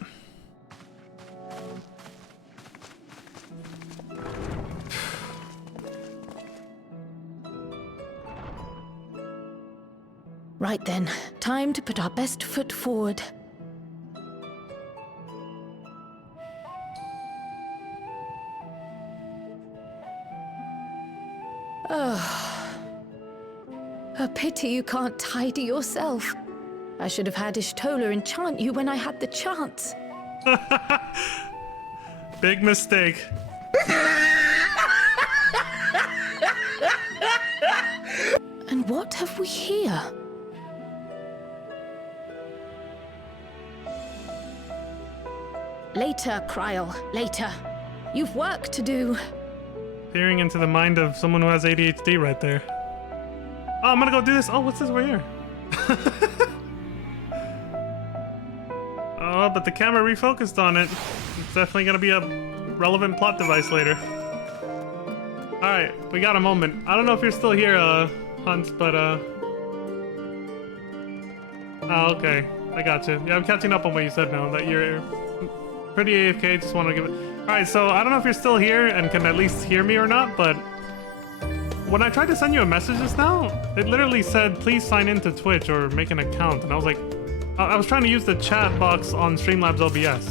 Right then, time to put our best foot forward. A pity you can't tidy yourself. I should have had Ishtola enchant you when I had the chance. Big mistake. And what have we here? Later, Kryl, later. You've work to do. Peering into the mind of someone who has ADHD right there. Oh, I'm gonna go do this. Oh, what's this right here? Oh, but the camera refocused on it. It's definitely gonna be a relevant plot device later. Alright, we got a moment. I don't know if you're still here, Hunt, but oh, okay. I got you. Yeah, I'm catching up on what you said now, that you're pretty AFK, just want to give it... Alright, so I don't know if you're still here and can at least hear me or not, but when I tried to send you a message just now, it literally said, please sign into Twitch or make an account, and I was like... I was trying to use the chat box on Streamlabs OBS.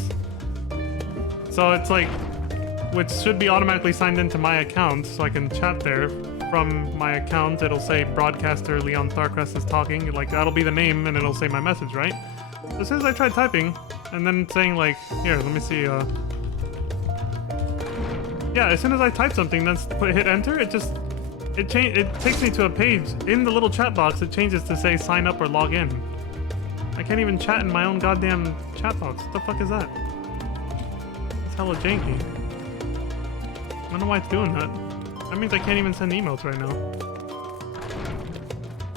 So it's like, which should be automatically signed into my account, so I can chat there. From my account, it'll say broadcaster Leon Starcrest is talking, like that'll be the name, and it'll say my message, right? As soon as I tried typing, and then saying like, here, let me see, yeah, as soon as I type something, then hit enter, it takes me to a page. In the little chat box, it changes to say sign up or log in. I can't even chat in my own goddamn chat box. What the fuck is that? It's hella janky. I don't know why it's doing that. That means I can't even send emails right now.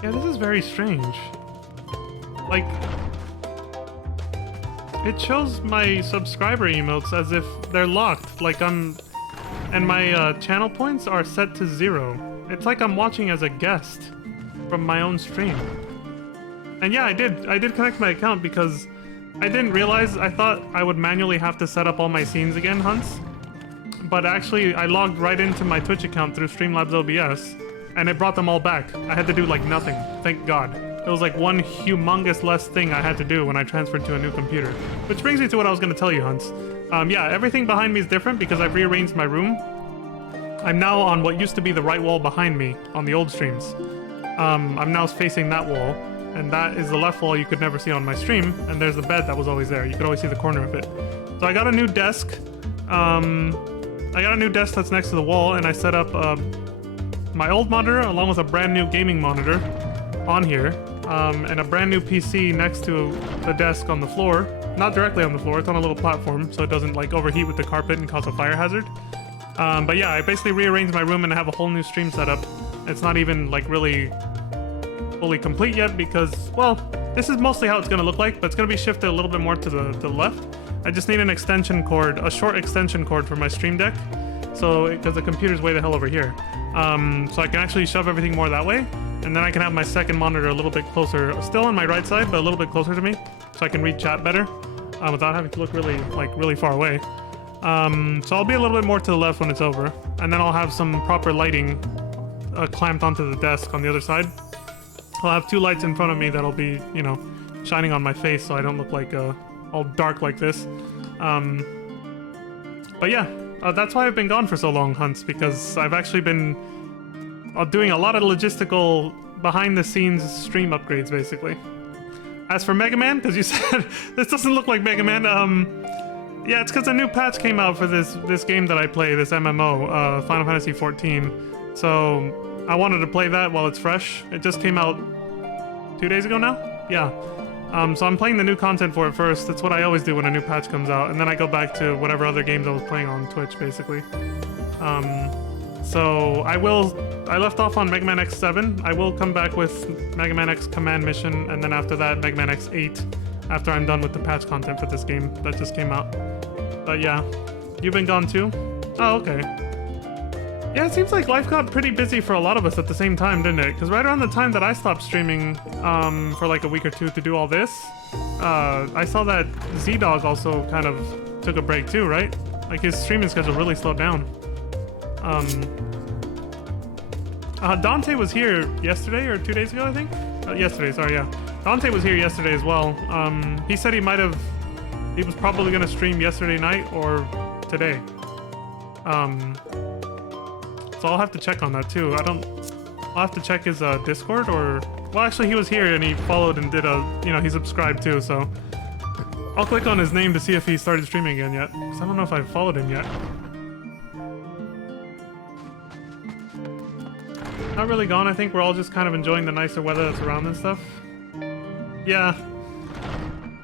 Yeah, this is very strange. Like, it shows my subscriber emotes as if they're locked, like and my channel points are set to 0. It's like I'm watching as a guest from my own stream. And yeah, I did connect my account because I didn't realize, I thought I would manually have to set up all my scenes again, Hunts. But actually, I logged right into my Twitch account through Streamlabs OBS, and it brought them all back. I had to do like nothing, thank God. It was like one humongous less thing I had to do when I transferred to a new computer. Which brings me to what I was going to tell you, Hunts. Yeah, everything behind me is different because I've rearranged my room. I'm now on what used to be the right wall behind me on the old streams. I'm now facing that wall, and that is the left wall you could never see on my stream, and there's the bed that was always there. You could always see the corner of it. So I got a new desk. I got a new desk that's next to the wall, and I set up my old monitor along with a brand new gaming monitor on here, and a brand new PC next to the desk on the floor. Not directly on the floor, it's on a little platform, so it doesn't like overheat with the carpet and cause a fire hazard. But yeah, I basically rearranged my room and have a whole new stream setup. It's not even like really fully complete yet because, well, this is mostly how it's going to look like, but it's going to be shifted a little bit more to the left. I just need an extension cord, a short extension cord for my Stream Deck, so because the computer's way the hell over here. So I can actually shove everything more that way, and then I can have my second monitor a little bit closer, still on my right side, but a little bit closer to me, so I can read chat better without having to look really far away. So I'll be a little bit more to the left when it's over, and then I'll have some proper lighting clamped onto the desk on the other side. I'll have 2 lights in front of me that'll be, you know, shining on my face so I don't look like all dark like this. But yeah, that's why I've been gone for so long, Hunts, because I've actually been doing a lot of logistical behind-the-scenes stream upgrades, basically. As for Mega Man, because you said this doesn't look like Mega Man, yeah, it's because a new patch came out for this game that I play, this MMO, Final Fantasy XIV. So I wanted to play that while it's fresh. It just came out 2 days ago now? Yeah. So I'm playing the new content for it first. That's what I always do when a new patch comes out. And then I go back to whatever other games I was playing on Twitch, basically. So I left off on Mega Man X7. I will come back with Mega Man X Command Mission, and then after that, Mega Man X8, after I'm done with the patch content for this game that just came out. But yeah, you've been gone too? Oh, okay. Yeah, it seems like life got pretty busy for a lot of us at the same time, didn't it? Because right around the time that I stopped streaming for like a week or two to do all this, I saw that Z-Dog also kind of took a break too, right? Like his streaming schedule really slowed down. Dante was here yesterday or 2 days ago, I think? Yesterday, sorry, yeah. Dante was here yesterday as well. He said he was probably going to stream yesterday night or today. So I'll have to check on that too. I'll have to check his Discord or... Well, actually he was here and he followed and did he subscribed too, so... I'll click on his name to see if he started streaming again yet. Because I don't know if I've followed him yet. Not really gone. I think we're all just kind of enjoying the nicer weather that's around and stuff. Yeah.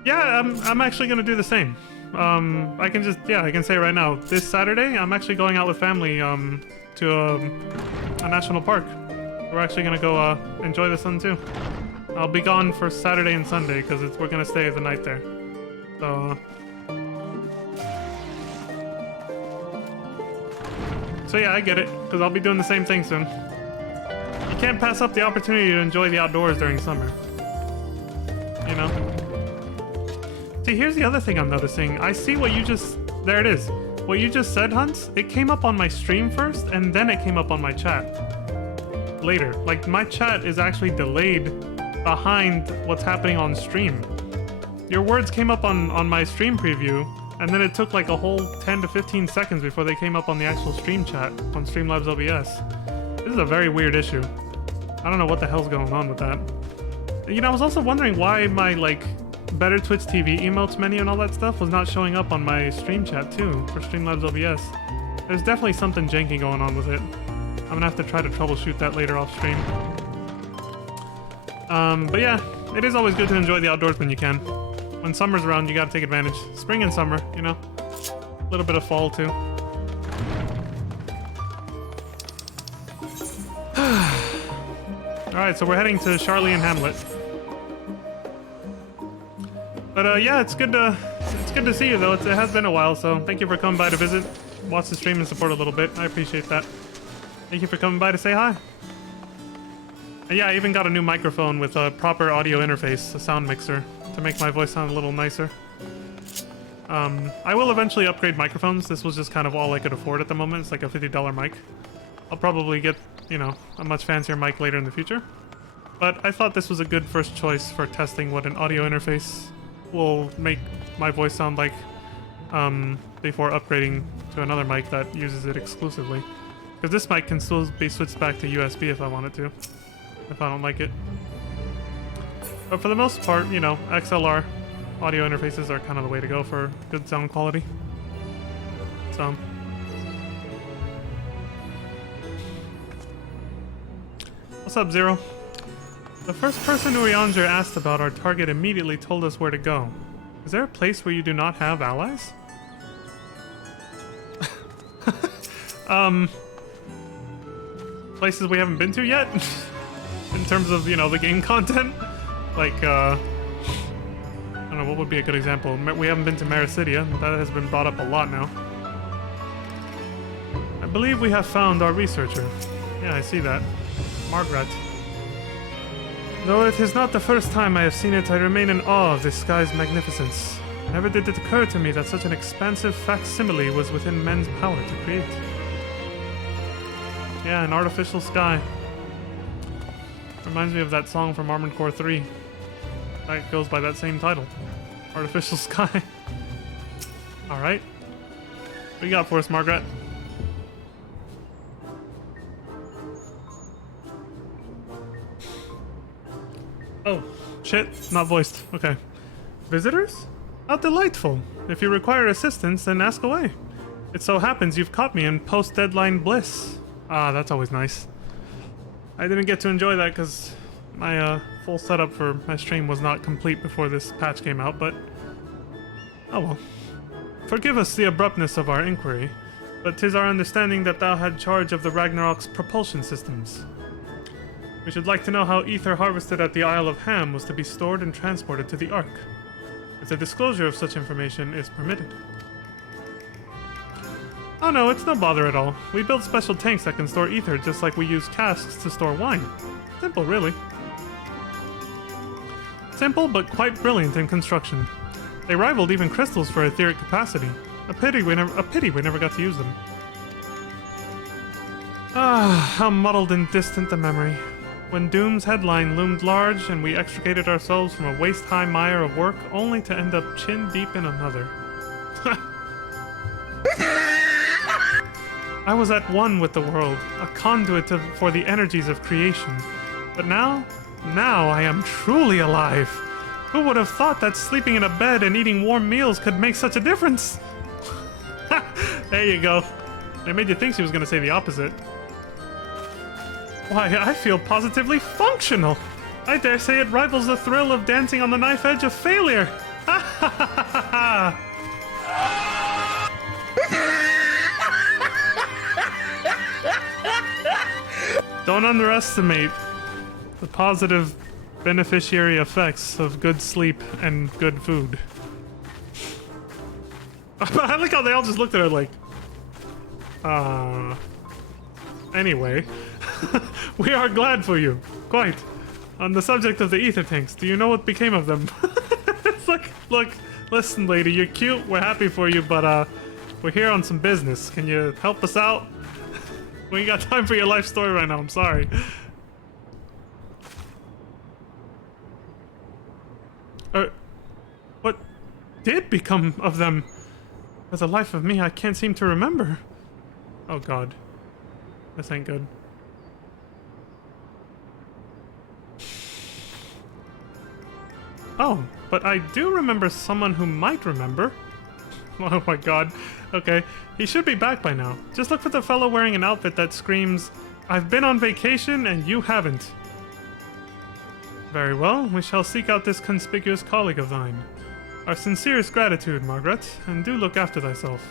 Yeah, I'm actually gonna do the same. I can say right now, this Saturday, I'm actually going out with family to a national park. We're actually gonna go enjoy the sun too. I'll be gone for Saturday and Sunday because we're gonna stay the night there. So yeah, I get it because I'll be doing the same thing soon. You can't pass up the opportunity to enjoy the outdoors during summer. You know? See, here's the other thing I'm noticing. I see what you just... There it is. What you just said, Hunts, it came up on my stream first, and then it came up on my chat later. Like, my chat is actually delayed behind what's happening on stream. Your words came up on my stream preview, and then it took like a whole 10 to 15 seconds before they came up on the actual stream chat on Streamlabs OBS. This is a very weird issue. I don't know what the hell's going on with that. You know, I was also wondering why my, like, Better Twitch TV emotes menu and all that stuff was not showing up on my stream chat too for Streamlabs OBS. There's definitely something janky going on with it. I'm gonna have to try to troubleshoot that later off stream. But yeah, it is always good to enjoy the outdoors when you can. When summer's around, you gotta take advantage. Spring and summer, you know? A little bit of fall too. Alright, so we're heading to Charlie and Hamlet. But yeah, it's good to see you though. It has been a while, so thank you for coming by to visit, watch the stream and support a little bit. I appreciate that. Thank you for coming by to say hi. And yeah, I even got a new microphone with a proper audio interface, a sound mixer, to make my voice sound a little nicer. I will eventually upgrade microphones. This was just kind of all I could afford at the moment. It's like a $50 mic. I'll probably get, you know, a much fancier mic later in the future. But I thought this was a good first choice for testing what an audio interface will make my voice sound like before upgrading to another mic that uses it exclusively. Because this mic can still be switched back to USB if I wanted to, if I don't like it. But for the most part, you know, XLR audio interfaces are kind of the way to go for good sound quality. So... What's up, Zero? The first person Urianger asked about our target immediately told us where to go. Is there a place where you do not have allies? places we haven't been to yet in terms of, you know, the game content. Like, I don't know, what would be a good example? We haven't been to Maricidia. That has been brought up a lot now. I believe we have found our researcher. Yeah, I see that. Margaret. Though it is not the first time I have seen it, I remain in awe of this sky's magnificence. Never did it occur to me that such an expansive facsimile was within men's power to create. Yeah, an artificial sky. Reminds me of that song from Armored Core 3. That goes by that same title. Artificial Sky. Alright. What you got for us, Margaret? Oh, shit. Not voiced. Okay. Visitors? How delightful. If you require assistance, then ask away. It so happens you've caught me in post-deadline bliss. Ah, that's always nice. I didn't get to enjoy that because my full setup for my stream was not complete before this patch came out, but oh well. Forgive us the abruptness of our inquiry, but 'tis our understanding that thou had charge of the Ragnarok's propulsion systems. We should like to know how ether harvested at the Isle of Ham was to be stored and transported to the Ark, if the disclosure of such information is permitted. Oh no, it's no bother at all. We build special tanks that can store ether just like we use casks to store wine. Simple, really. Simple, but quite brilliant in construction. They rivaled even crystals for etheric capacity. A pity we never got to use them. Ah, how muddled and distant the memory. When Doom's headline loomed large and we extricated ourselves from a waist-high mire of work only to end up chin-deep in another. I was at one with the world, a conduit for the energies of creation. But now I am truly alive. Who would have thought that sleeping in a bed and eating warm meals could make such a difference? There you go. It made you think she was going to say the opposite. Why, I feel positively functional. I dare say it rivals the thrill of dancing on the knife edge of failure. Don't underestimate the positive beneficiary effects of good sleep and good food. I like how they all just looked at her like, anyway. We are glad for you. Quite. On the subject of the ether tanks, do you know what became of them? It's like, look, listen, lady, you're cute, we're happy for you, but, we're here on some business. Can you help us out? We ain't got time for your life story right now, I'm sorry. What did become of them? For the life of me, I can't seem to remember. Oh god. This ain't good. Oh, but I do remember someone who might remember. Oh my god. Okay, he should be back by now. Just look for the fellow wearing an outfit that screams, "I've been on vacation and you haven't." Very well, we shall seek out this conspicuous colleague of thine. Our sincerest gratitude, Margaret, and do look after thyself.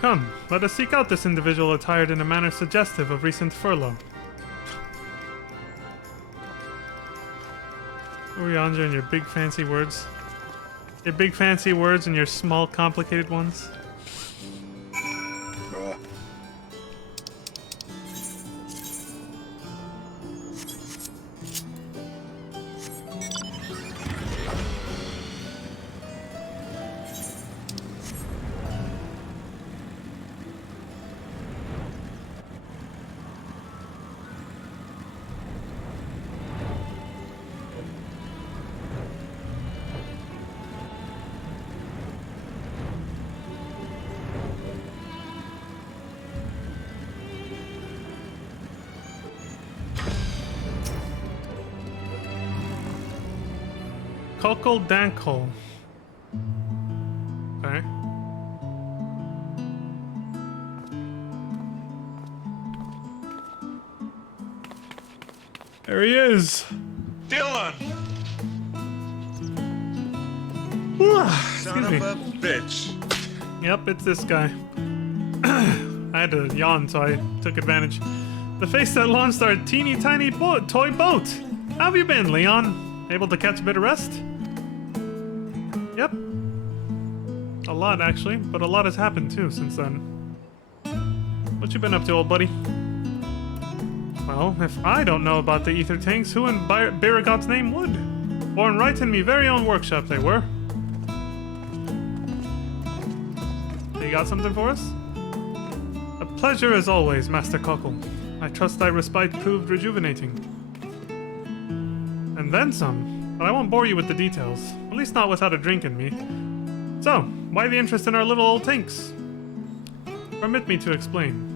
Come, let us seek out this individual attired in a manner suggestive of recent furlough. Urianger and your big fancy words. Your big fancy words and your small complicated ones. Kokol Dankol. Okay. There he is. Dylan! Son of a bitch. Yep, it's this guy. I had to yawn, so I took advantage. The face that launched our teeny tiny toy boat. How have you been, Leon? Able to catch a bit of rest? Yep. A lot, actually, but a lot has happened too since then. What you been up to, old buddy? Well, if I don't know about the ether tanks, who in Biragot's name would? Born right in me very own workshop they were. You got something for us? A pleasure as always, Master Cockle. I trust thy respite proved rejuvenating. And then some, but I won't bore you with the details, at least not without a drink in me. So, why the interest in our little old tanks? Permit me to explain.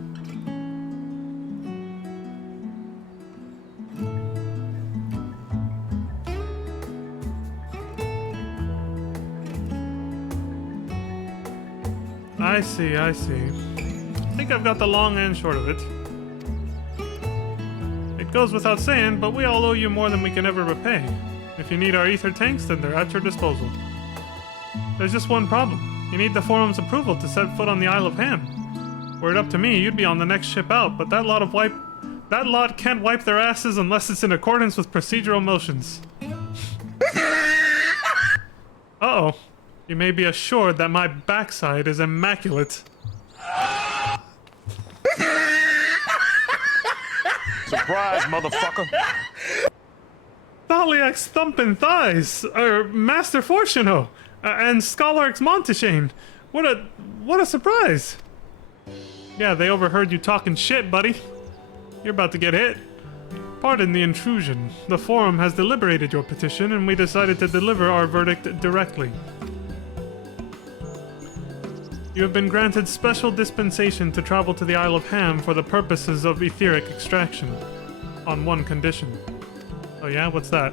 I see. I think I've got the long and short of it. It goes without saying, but we all owe you more than we can ever repay. If you need our ether tanks, then they're at your disposal. There's just one problem. You need the forum's approval to set foot on the Isle of Ham. Were it up to me, you'd be on the next ship out, but that lot can't wipe their asses unless it's in accordance with procedural motions. Uh-oh. You may be assured that my backside is immaculate. Surprise, motherfucker. Thaliak's thumping thighs, Master Fortuno, and Scholark's Monteshane. What a surprise. Yeah, they overheard you talking shit, buddy. You're about to get hit. Pardon the intrusion. The forum has deliberated your petition, and we decided to deliver our verdict directly. You have been granted special dispensation to travel to the Isle of Ham for the purposes of etheric extraction. On one condition. Oh yeah? What's that?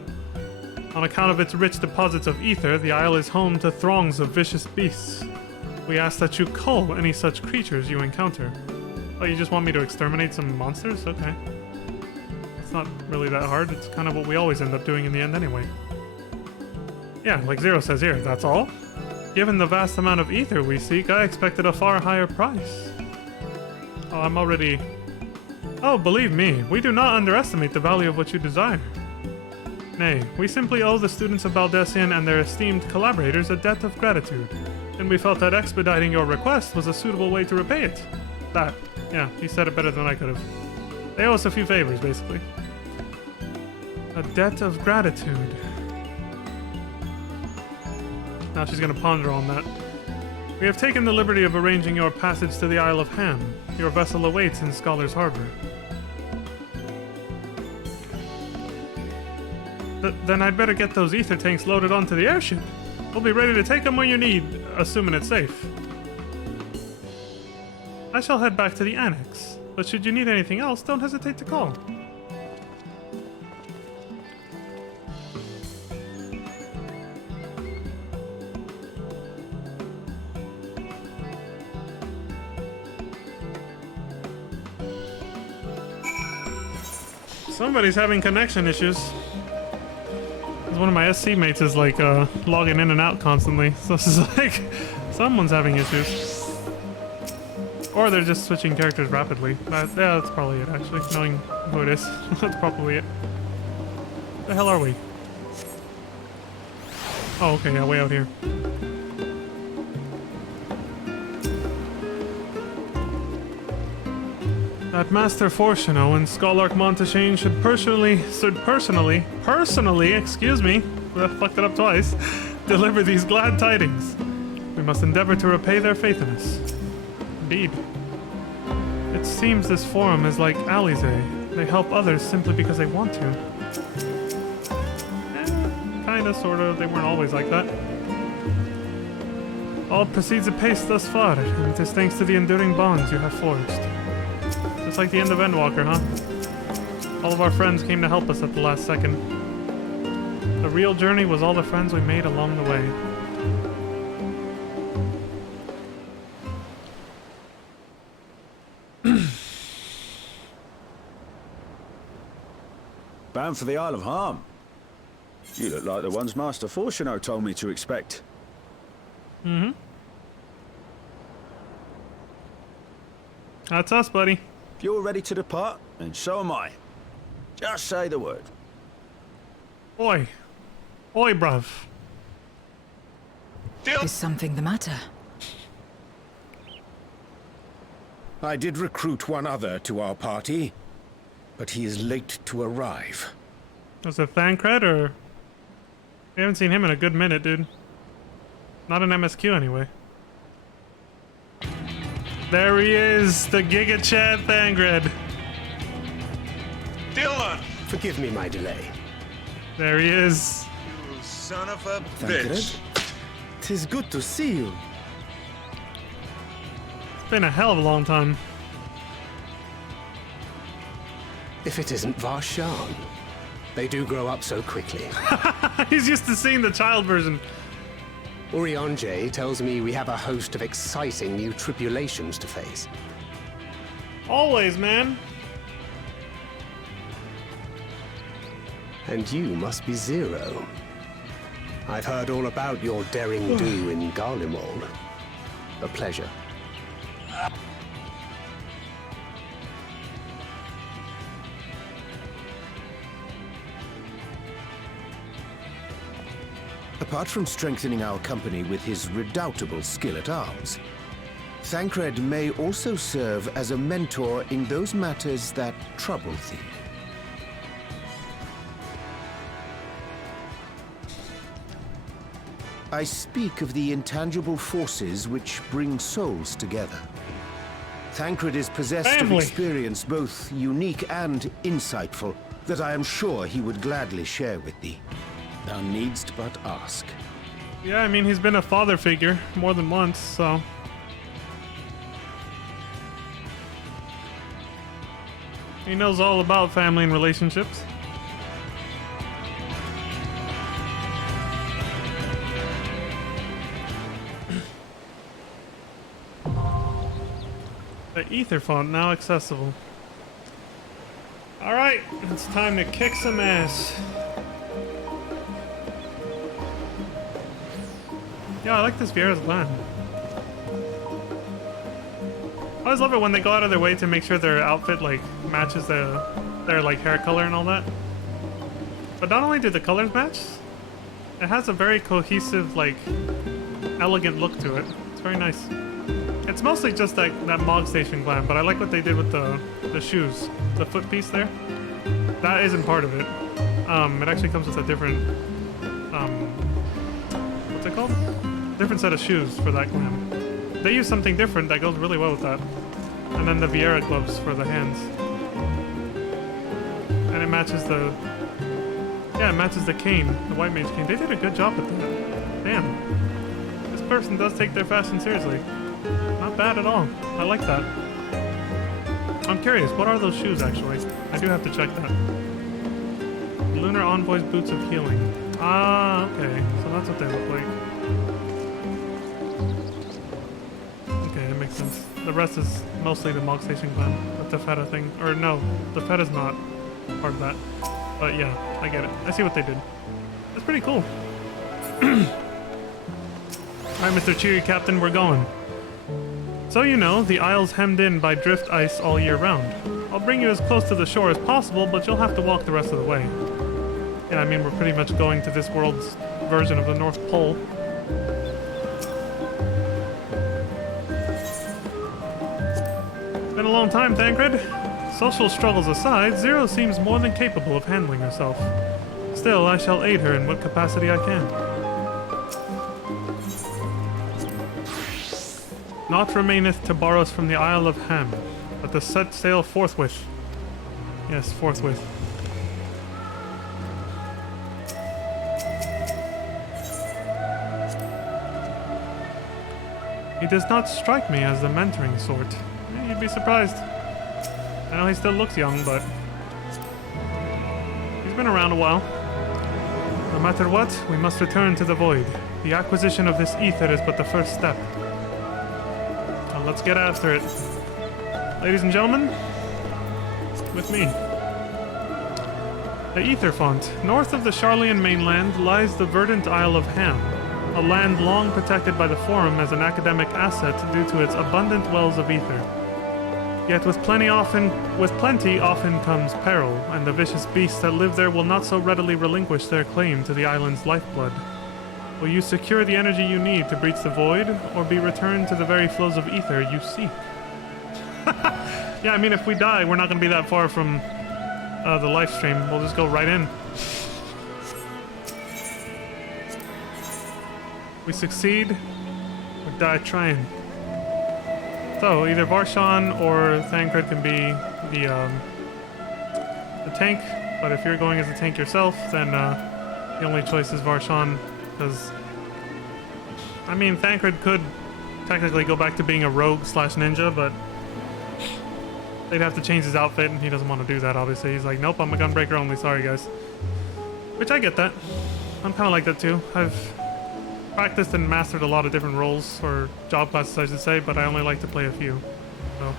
On account of its rich deposits of ether, the isle is home to throngs of vicious beasts. We ask that you cull any such creatures you encounter. Oh, you just want me to exterminate some monsters? Okay. It's not really that hard. It's kind of what we always end up doing in the end anyway. Yeah, like Zero says here, that's all? Given the vast amount of ether we seek, I expected a far higher price. Oh, I'm already... Oh, believe me, we do not underestimate the value of what you desire. Nay, we simply owe the students of Baldesion and their esteemed collaborators a debt of gratitude, and we felt that expediting your request was a suitable way to repay it. That, yeah, he said it better than I could have. They owe us a few favors, basically. A debt of gratitude. Now she's gonna ponder on that. We have taken the liberty of arranging your passage to the Isle of Ham. Your vessel awaits in Scholar's Harbor. Then I'd better get those ether tanks loaded onto the airship. We'll be ready to take them when you need, assuming it's safe. I shall head back to the annex, but should you need anything else, don't hesitate to call. Somebody's having connection issues. One of my SC mates is like logging in and out constantly, so this is like someone's having issues. Or they're just switching characters rapidly. Yeah, that's probably it actually, knowing who it is. That's probably it. Where the hell are we? Oh, okay, yeah, way out here. That Master Fortuno and Scholark Monteshane should personally, excuse me, I fucked it up twice, deliver these glad tidings. We must endeavor to repay their faith in us. Indeed. It seems this forum is like Alize. They help others simply because they want to. Kinda, sorta, they weren't always like that. All proceeds apace thus far, and it is thanks to the enduring bonds you have forged. Just like the end of Endwalker, huh? All of our friends came to help us at the last second. The real journey was all the friends we made along the way. Bound for the Isle of Harm. You look like the ones Master Fortuno told me to expect. Mm-hmm. That's us, buddy. If you're ready to depart, then so am I. Just say the word. Oi. Oi, bruv. Is something the matter? I did recruit one other to our party, but he is late to arrive. Was it Thancred, or... We haven't seen him in a good minute, dude. Not an MSQ, anyway. There he is, the Giga Chad Thancred. Dylan! Forgive me my delay. There he is. You son of a Thancred? bitch. 'Tis good to see you. It's been a hell of a long time. If it isn't Varshan. They do grow up so quickly. He's used to seeing the child version. Urianger tells me we have a host of exciting new tribulations to face. Always, man. And you must be Zero. I've heard all about your daring do in Garlemald. A pleasure. Apart from strengthening our company with his redoubtable skill at arms, Thancred may also serve as a mentor in those matters that trouble thee. I speak of the intangible forces which bring souls together. Thancred is possessed Family. of experience both unique and insightful that I am sure he would gladly share with thee. Thou needst but ask. Yeah, I mean, he's been a father figure more than once, so... He knows all about family and relationships. The Ether font now accessible. Alright, it's time to kick some ass. Yeah, I like this Viera's gland. I always love it when they go out of their way to make sure their outfit like matches their like hair color and all that. But not only do the colors match, it has a very cohesive, like, elegant look to it. It's very nice. It's mostly just that Mog Station gland, but I like what they did with the shoes, the foot piece there. That isn't part of it. It actually comes with a different what's it called? Different set of shoes for that glam. They use something different that goes really well with that. And then the Viera gloves for the hands. And it matches the... Yeah, it matches the cane, the White Mage cane. They did a good job with that. Damn. This person does take their fashion seriously. Not bad at all. I like that. I'm curious, what are those shoes actually? I do have to check that. Lunar Envoy's Boots of Healing. Ah, okay. So that's what they look like. Okay, that makes sense. The rest is mostly the Mog Station gland, the Tefeta thing. Or no, the Tefeta's not part of that. But yeah, I get it. I see what they did. That's pretty cool. Alright, Mr. Cheery Captain, we're going. So you know, the Isle's hemmed in by drift ice all year round. I'll bring you as close to the shore as possible, but you'll have to walk the rest of the way. Yeah, I mean, we're pretty much going to this world's version of the North Pole. It's been a long time, Thancred. Social struggles aside, Zero seems more than capable of handling herself. Still, I shall aid her in what capacity I can. Naught remaineth to borrow us from the Isle of Ham, but to set sail forthwith. Yes, forthwith. He does not strike me as the mentoring sort. You'd be surprised. I know he still looks young, but he's been around a while. No matter what, we must return to the Void. The acquisition of this ether is but the first step. Now let's get after it. Ladies and gentlemen, with me. The Ether Font. North of the Sharlayan mainland lies the verdant Isle of Ham. a land long protected by the Forum as an academic asset due to its abundant wells of ether. Yet with plenty often comes peril, and the vicious beasts that live there will not so readily relinquish their claim to the island's lifeblood. Will you secure the energy you need to breach the void, or be returned to the very flows of ether you seek? Yeah, I mean, if we die, we're not going to be that far from the live stream. We'll just go right in. We succeed, or die trying. So, either Varshan or Thancred can be the tank, but if you're going as a tank yourself, then the only choice is Varshan, because, I mean, Thancred could technically go back to being a rogue slash ninja, but they'd have to change his outfit, and he doesn't want to do that, obviously. He's like, nope, I'm a gunbreaker only, sorry guys. Which I get that. I'm kind of like that too. I've practiced and mastered a lot of different roles, or job classes I should say, but I only like to play a few. So,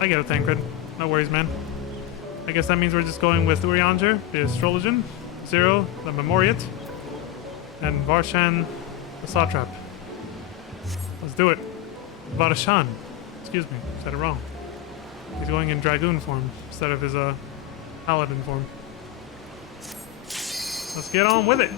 I get it, Thancred. No worries, man. I guess that means we're just going with Urianger, the Astrologian, Zero, the Memoriat, and Varshan, the Satrap. Let's do it. Varshan. Excuse me, said it wrong. He's going in Dragoon form instead of his Paladin form. Let's get on with it.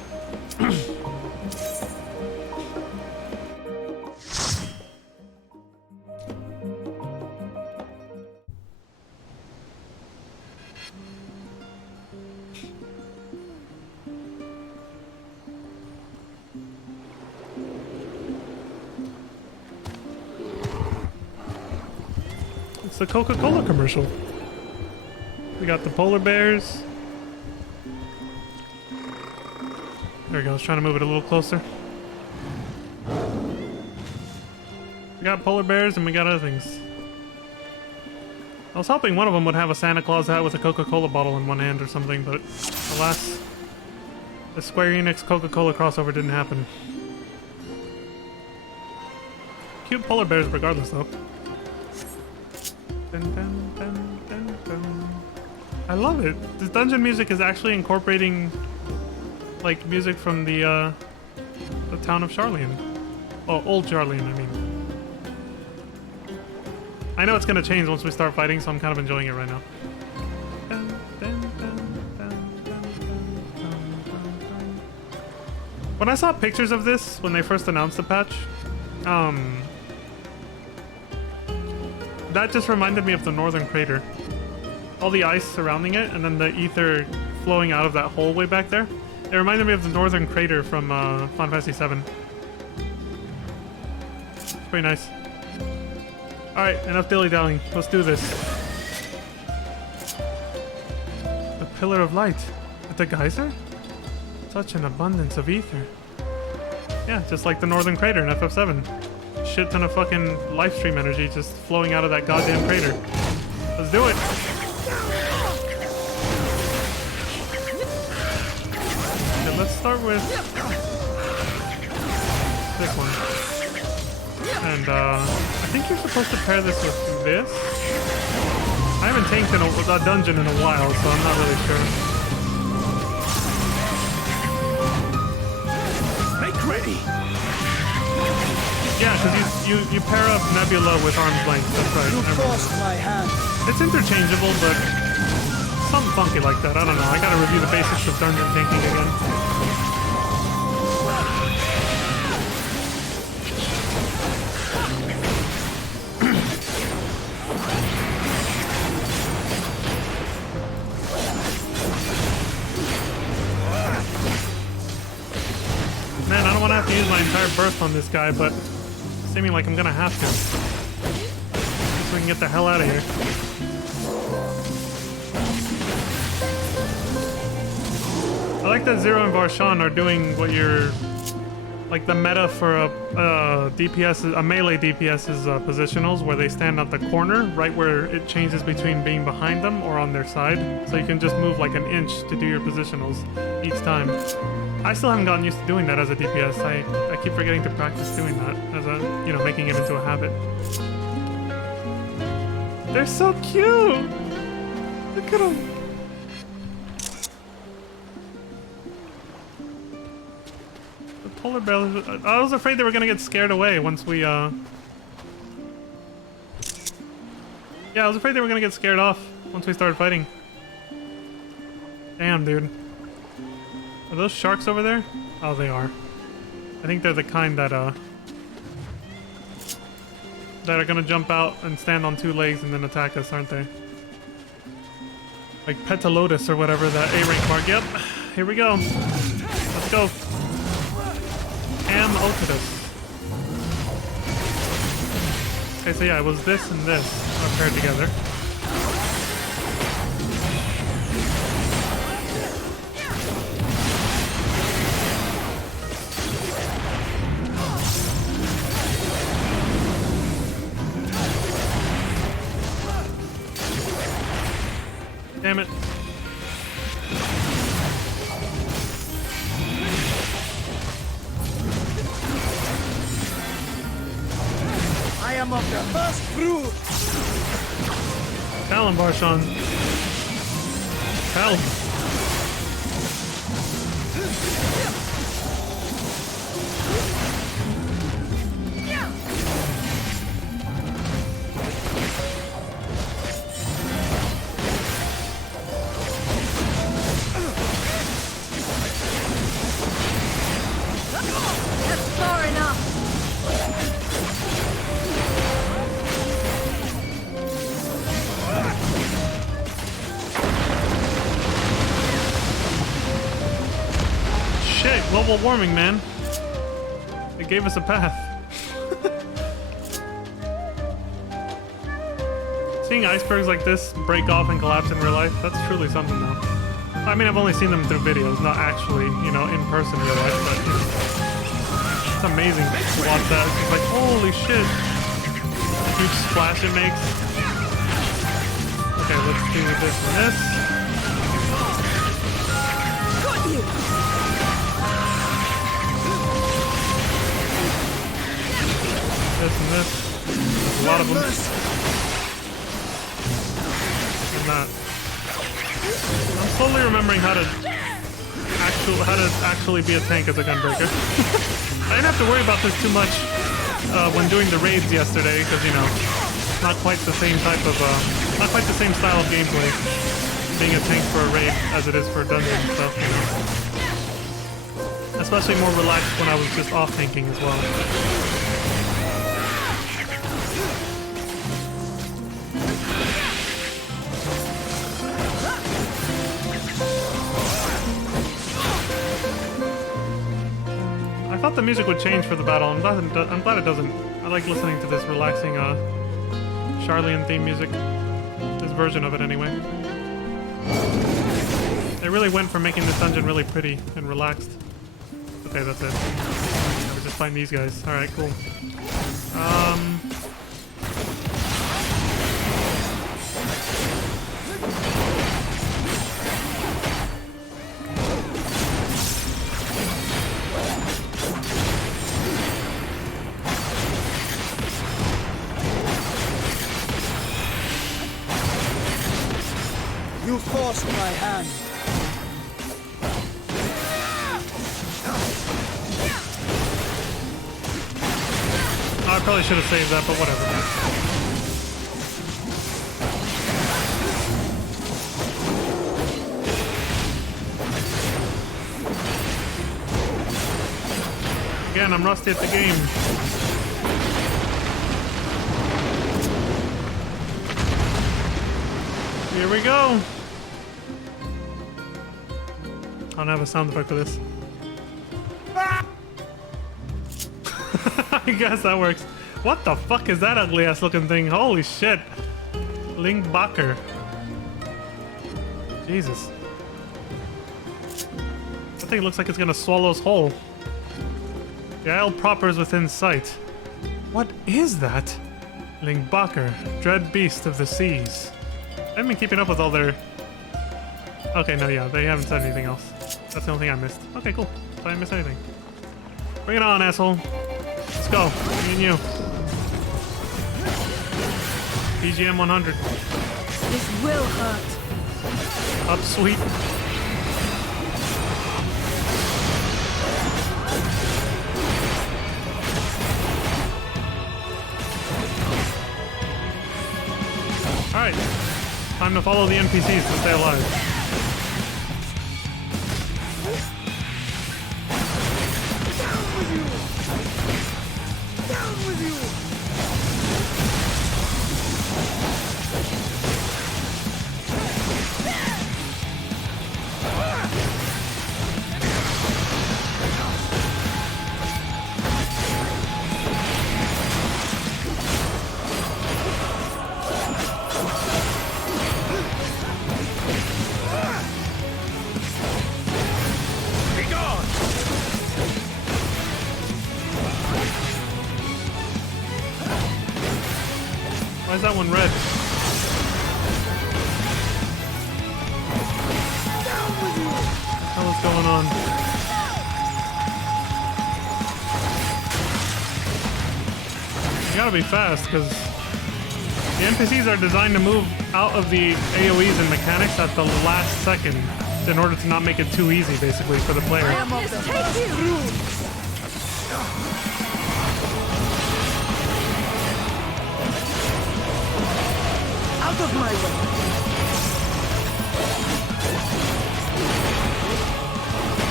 It's the Coca-Cola commercial. We got the polar bears. There we go. I was trying to move it a little closer. We got polar bears and we got other things. I was hoping one of them would have a Santa Claus hat with a Coca-Cola bottle in one hand or something, but alas, the Square Enix Coca-Cola crossover didn't happen. Cute polar bears regardless, though. Dun, dun, dun, dun, dun. I love it. This dungeon music is actually incorporating like music from the town of Sharlayan. Oh, old Sharlayan, I mean. I know it's gonna change once we start fighting, so I'm kind of enjoying it right now. Dun, dun, dun, dun, dun, dun, dun, dun. When I saw pictures of this when they first announced the patch, that just reminded me of the Northern Crater. All the ice surrounding it, and then the ether flowing out of that hole way back there. It reminded me of the Northern Crater from Final Fantasy VII. It's pretty nice. Alright, enough dilly-dallying. Let's do this. The Pillar of Light. At the geyser? Such an abundance of ether. Yeah, just like the Northern Crater in FF7. Shit ton of fucking live stream energy just flowing out of that goddamn crater. Let's do it! Okay, let's start with this one. And I think you're supposed to pair this with this. I haven't tanked in a dungeon in a while, so I'm not really sure. Make ready! Yeah, because you pair up Nebula with Arm's Length, that's right. You forced my hand. It's interchangeable, but something funky like that. I don't know. I gotta review the basics of dungeon tanking again. Man, I don't want to have to use my entire burst on this guy, but seeming like I'm gonna have to. So we can get the hell out of here. I like that Zero and Varshan are doing what you're... like the meta for a melee DPS's positionals, where they stand at the corner, right where it changes between being behind them or on their side. So you can just move like an inch to do your positionals each time. I still haven't gotten used to doing that as a DPS. I keep forgetting to practice doing that as a, you know, making it into a habit. They're so cute! Look at them! The polar Polar bears. I was afraid they were gonna get scared away once we, Yeah, I was afraid they were gonna get scared off once we started fighting. Damn, dude. Are those sharks over there? Oh, they are. I think they're the kind that are gonna jump out and stand on 2 legs and then attack us, aren't they? Like Petalotus or whatever, that A-rank mark. Yep, here we go. Let's go. Amotidus. Okay, so yeah, it was this and this are paired together. Damn it. I am of the first fruit. Talon Barshan. Talon. That's far enough. Shit, global warming, man. It gave us a path. Seeing icebergs like this break off and collapse in real life, that's truly something though. I mean, I've only seen them through videos, not actually, you know, in person in real life, but it's amazing to watch that. It's like, holy shit. The huge splash it makes. Okay, let's do this and this. Got you. This and this. There's a lot of them. And that. I'm slowly remembering how to actually be a tank as a gunbreaker. I didn't have to worry about this too much when doing the raids yesterday, because you know, it's not quite the same type of not quite the same style of gameplay being a tank for a raid as it is for a dungeon. So, you know, especially more relaxed when I was just off tanking as well. I thought the music would change for the battle. I'm glad it doesn't. I like listening to this relaxing Sharlayan theme music. This version of it anyway. They really went for making this dungeon really pretty and relaxed. Okay, that's it. We just find these guys. Alright, cool. You forced my hand. I probably should have saved that, but whatever. Again, I'm rusty at the game. Here we go. I don't have a sound effect for this. I guess that works. What the fuck is that ugly ass looking thing? Holy shit. Lingbacher. Jesus. That thing looks like it's gonna swallow us whole. The isle proper is within sight. What is that? Lingbacher, dread beast of the seas. I haven't been keeping up with all their... Okay, no, yeah, they haven't said anything else. That's the only thing I missed. Okay, cool. So I didn't miss anything. Bring it on, asshole. Let's go. Me and you. PGM 100. This will hurt. Up, sweet. Time to follow the NPCs to stay alive. Why is that one red? What the hell is going on? You gotta be fast, because the NPCs are designed to move out of the AoEs and mechanics at the last second in order to not make it too easy, basically, for the player. Out of my way!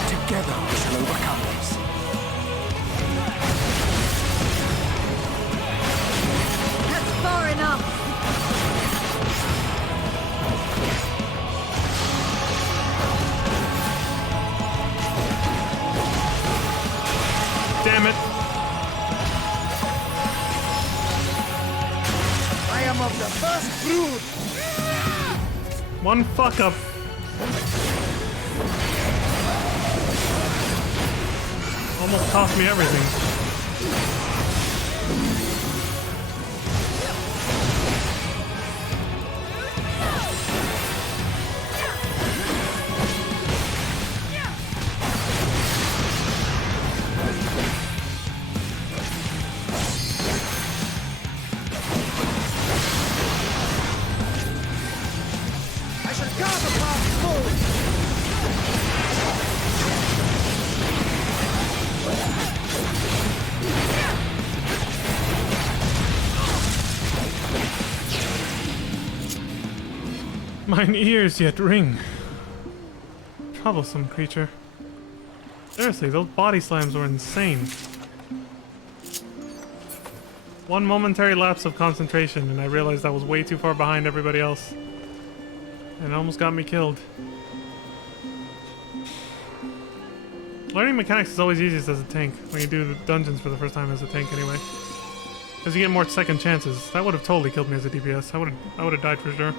Together we shall overcome this. That's far enough. Damn it! I am of the first brood! One fuck up. Almost cost me everything. I shall guard the path forward! Mine ears yet ring. Troublesome creature. Seriously, those body slams were insane. One momentary lapse of concentration and I realized I was way too far behind everybody else. And it almost got me killed. Learning mechanics is always easiest as a tank, when you do the dungeons for the first time as a tank anyway. Because you get more second chances. That would have totally killed me as a DPS. I would have died for sure.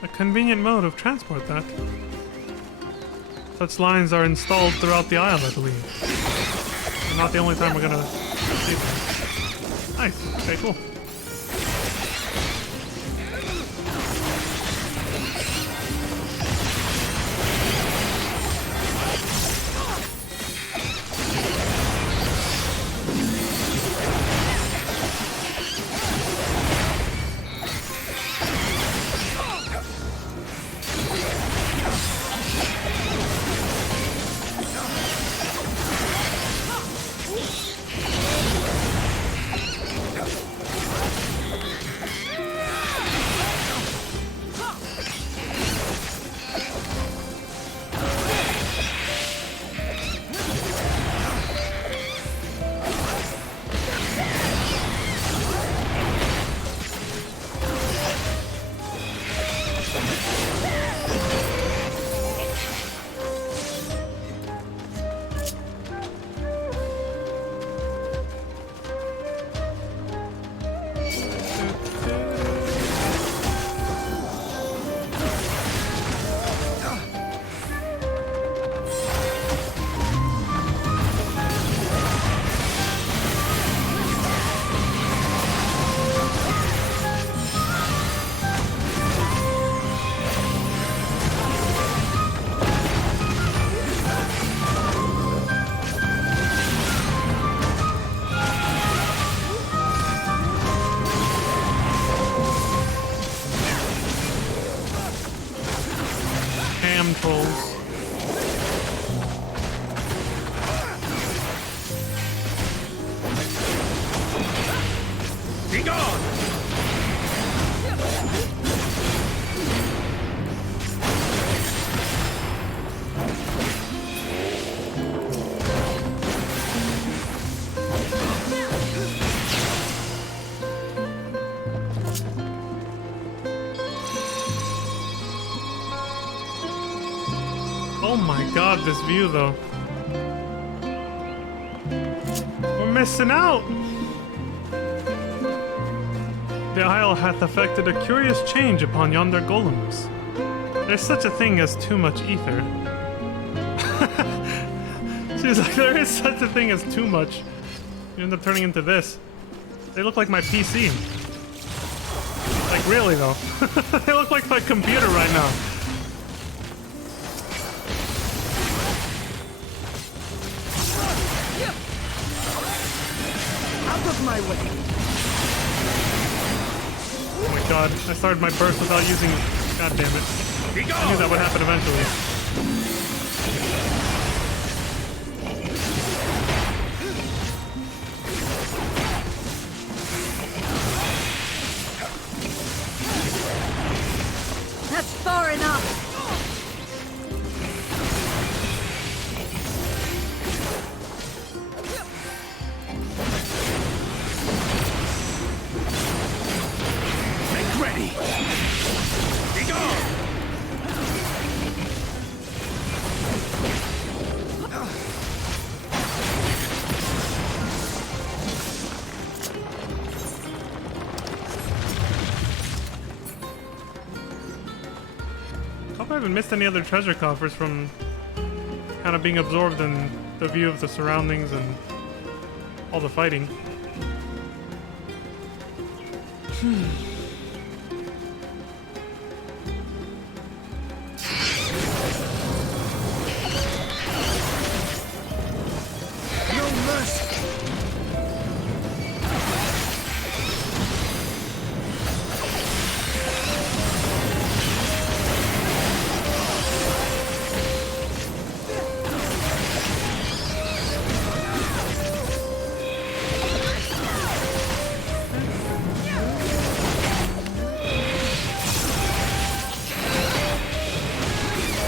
A convenient mode of transport, that. Such lines are installed throughout the isle, I believe. And not the only time we're gonna see them. Nice. Okay, cool. Be gone! Oh my god, this view though. We're missing out! The isle hath effected a curious change upon yonder golems. There's such a thing as too much ether. She's like, there is such a thing as too much. You end up turning into this. They look like my PC. Like, really though. They look like my computer right now. Out of my way. Oh my god, I started my burst without using... God damn it. I knew that would happen eventually. That's far enough! Make ready! Be gone! Hope I haven't missed any other treasure coffers from kind of being absorbed in the view of the surroundings and all the fighting. No mercy.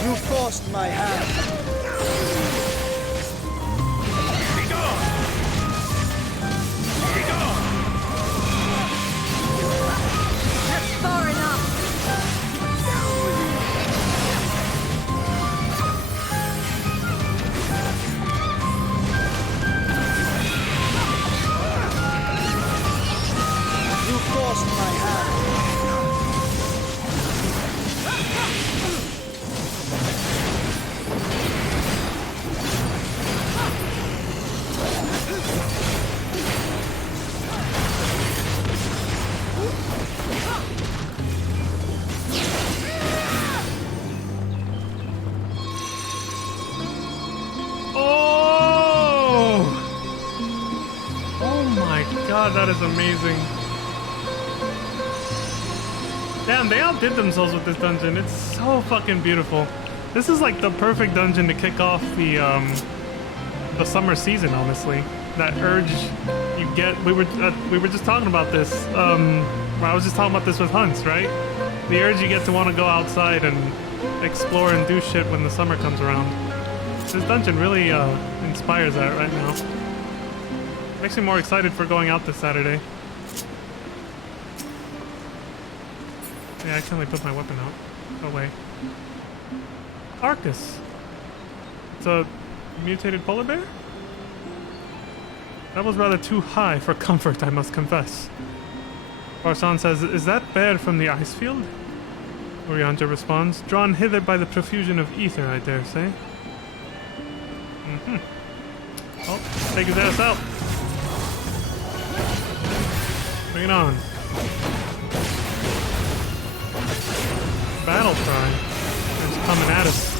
You forced my hand. Be gone! Be gone! That's far enough! You forced my hand. Oh! Oh my god, that is amazing. Damn, they outdid themselves with this dungeon. It's so fucking beautiful. This is like the perfect dungeon to kick off the summer season, honestly. That urge you get. We were just talking about this. I was just talking about this with Hunts, right? The urge you get to want to go outside and explore and do shit when the summer comes around. This dungeon really inspires that right now. Makes me more excited for going out this Saturday. Yeah, I accidentally put my weapon out. Away. Arcus. It's a mutated polar bear? That was rather too high for comfort, I must confess. Barsan says, is that bear from the ice field? Orianto responds, drawn hither by the profusion of ether, I dare say. Oh, take his ass out. Bring it on. Battle cry. It's coming at us.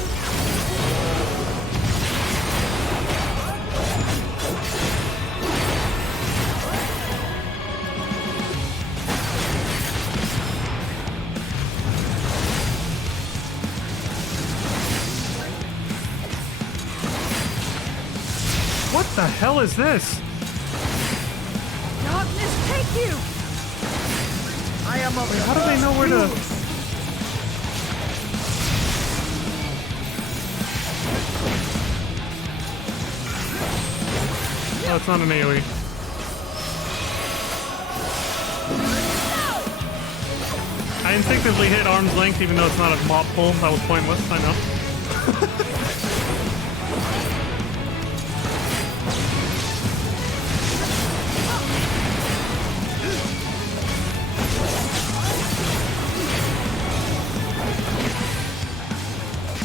What the hell is this? Darkness take you! I am of How do they know where to... Oh, it's not an AoE. I instinctively hit arm's length even though it's not a mop pull. That was pointless, I know.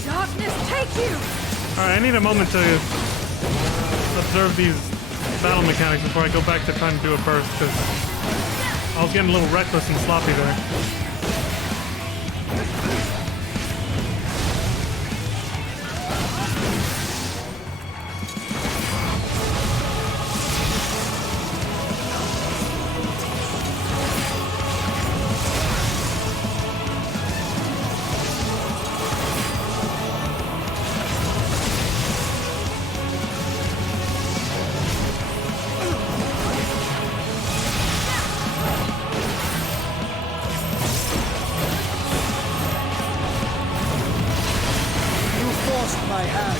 Darkness, take you! Alright, I need a moment to observe these battle mechanics before I go back to trying to do a burst, because I was getting a little reckless and sloppy there. my hand.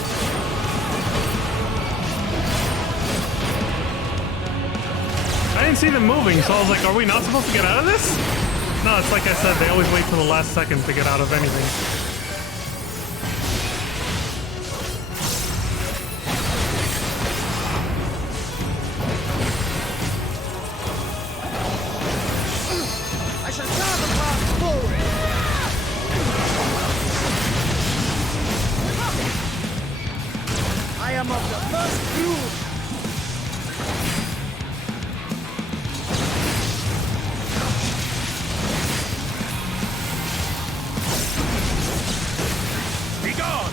I didn't see them moving, so I was like, are we not supposed to get out of this? No, it's like I said, they always wait till the last second to get out of anything. I shall carve a path forward. I am of the first brood. Be gone!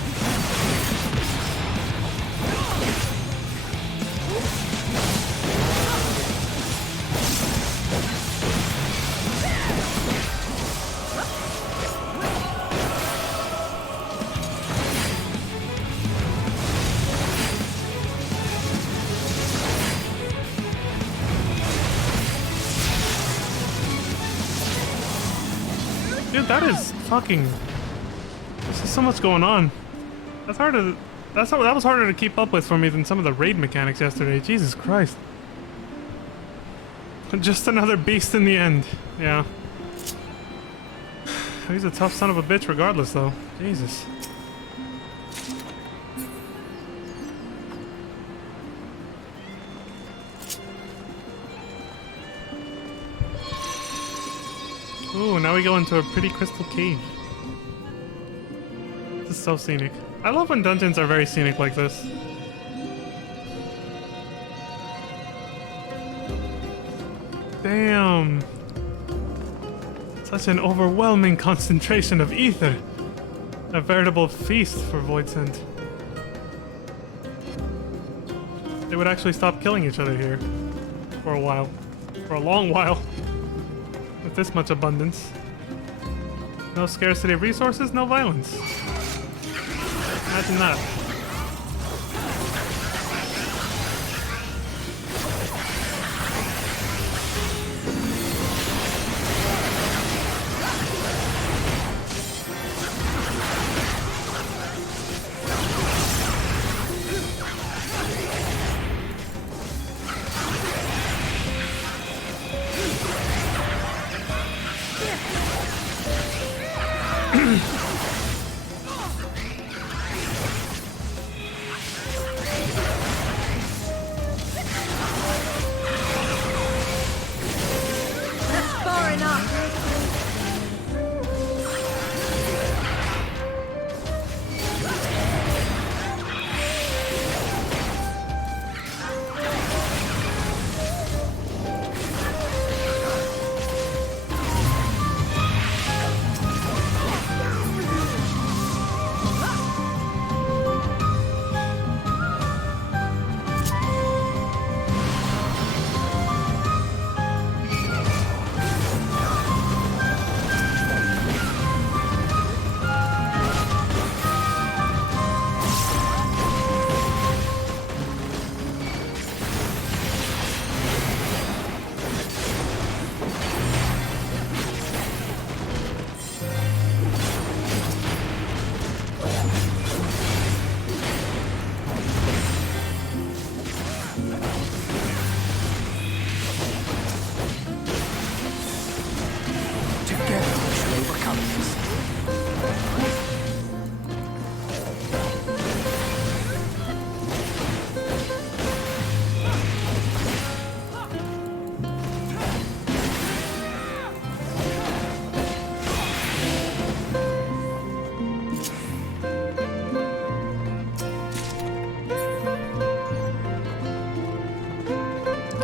Dude, that is fucking... There's just so much going on. That's hard to... that was harder to keep up with for me than some of the raid mechanics yesterday. Jesus Christ. Just another beast in the end. Yeah. He's a tough son of a bitch regardless, though. Jesus. Ooh, now we go into a pretty crystal cave. This is so scenic. I love when dungeons are very scenic like this. Damn. Such an overwhelming concentration of ether. A veritable feast for Voidsent. They would actually stop killing each other here. For a while. For a long while. With this much abundance. No scarcity of resources, no violence. Imagine that. That's far enough.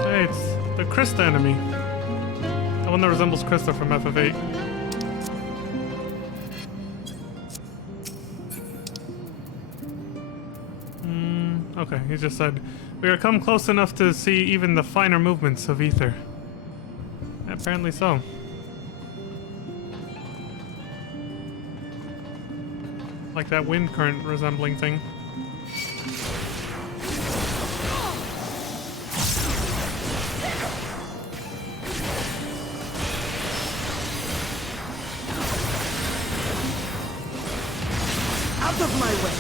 Hey, it's the Krista enemy. The one that resembles Krista from FF8. Okay, he just said, we are come close enough to see even the finer movements of ether. Apparently so. Like that wind current resembling thing. Out of my way!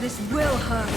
This will hurt.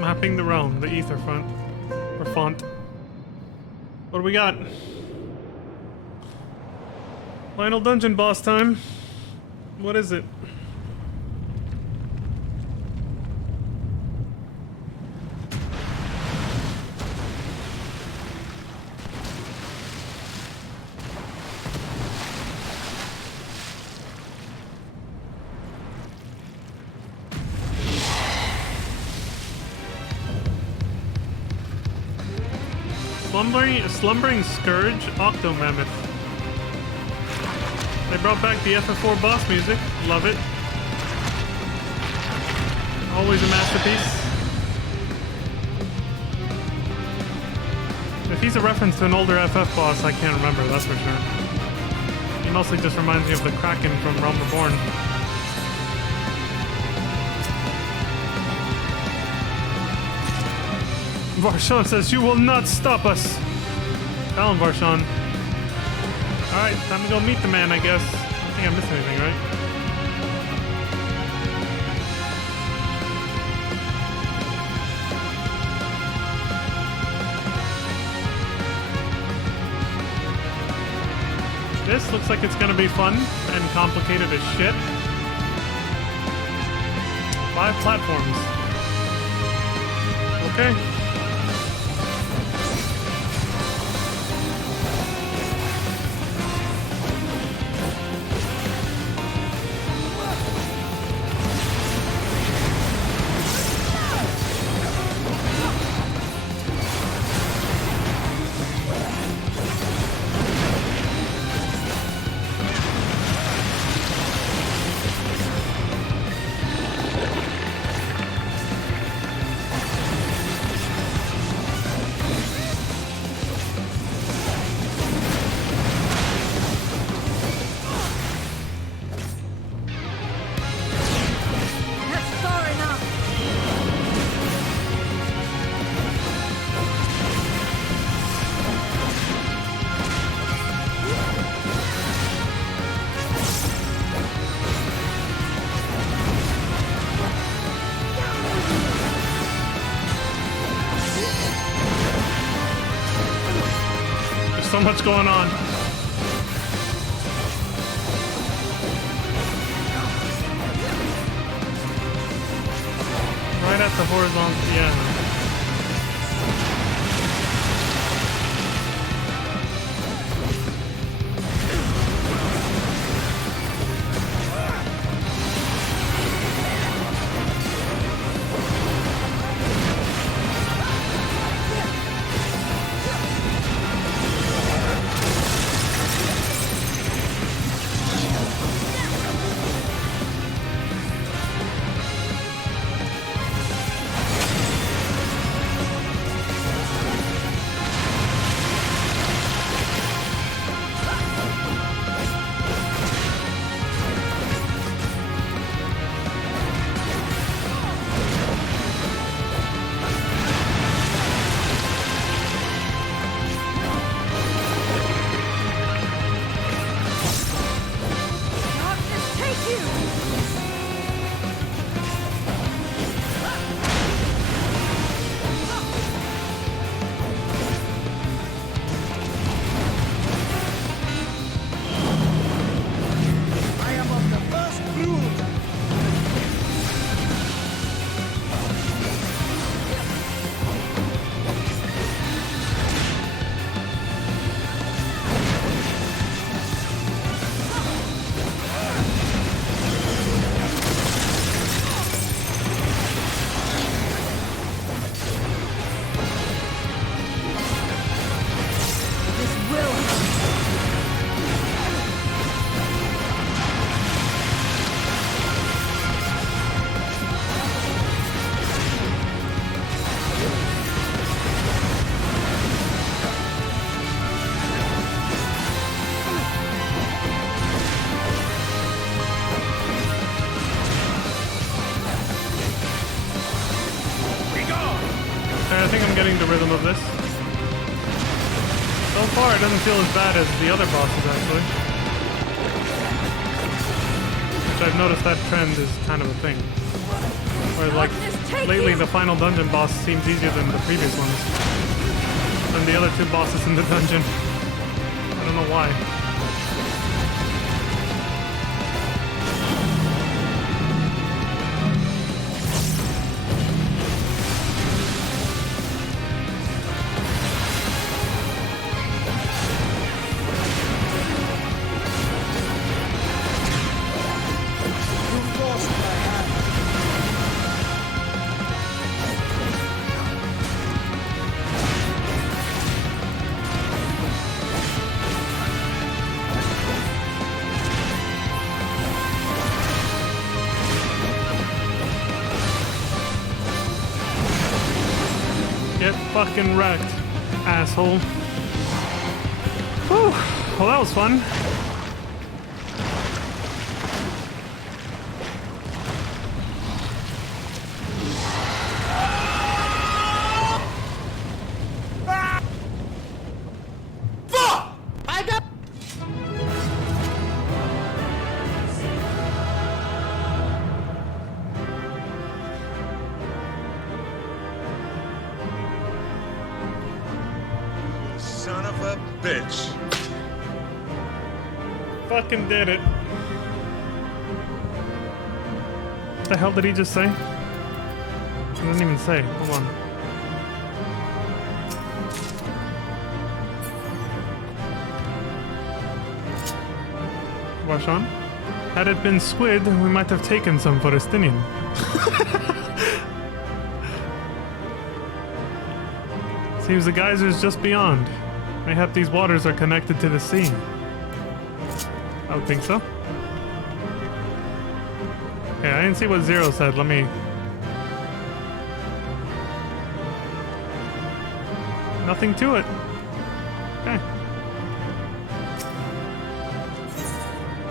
Mapping the realm, the ether font. Or font. What do we got? Final dungeon boss time. What is it? Slumbering Scourge, Octomammoth. They brought back the FF4 boss music. Love it. Always a masterpiece. If he's a reference to an older FF boss, I can't remember, that's for sure. He mostly just reminds me of the Kraken from Realm Reborn. Varshan says, you will not stop us. Tell him, Varshan. Alright, time to go meet the man, I guess. I don't think I missed anything, right? This looks like it's gonna be fun and complicated as shit. 5 platforms. Okay. much going on. Right at the horizontal, yeah. I think I'm getting the rhythm of this. So far, it doesn't feel as bad as the other bosses, actually. Which I've noticed that trend is kind of a thing. Where, like, lately the final dungeon boss seems easier than the previous ones. Than the other two bosses in the dungeon. I don't know why. Get fucking wrecked, asshole. Whew. Well, that was fun. Son of a bitch. Fucking did it. What the hell did he just say? He didn't even say. Hold on. Wash on. Had it been squid, we might have taken some for Estinian. Seems the geyser's just beyond. Mayhap these waters are connected to the sea. I would think so. Okay, I didn't see what Zero said. Let me... Nothing to it. Okay.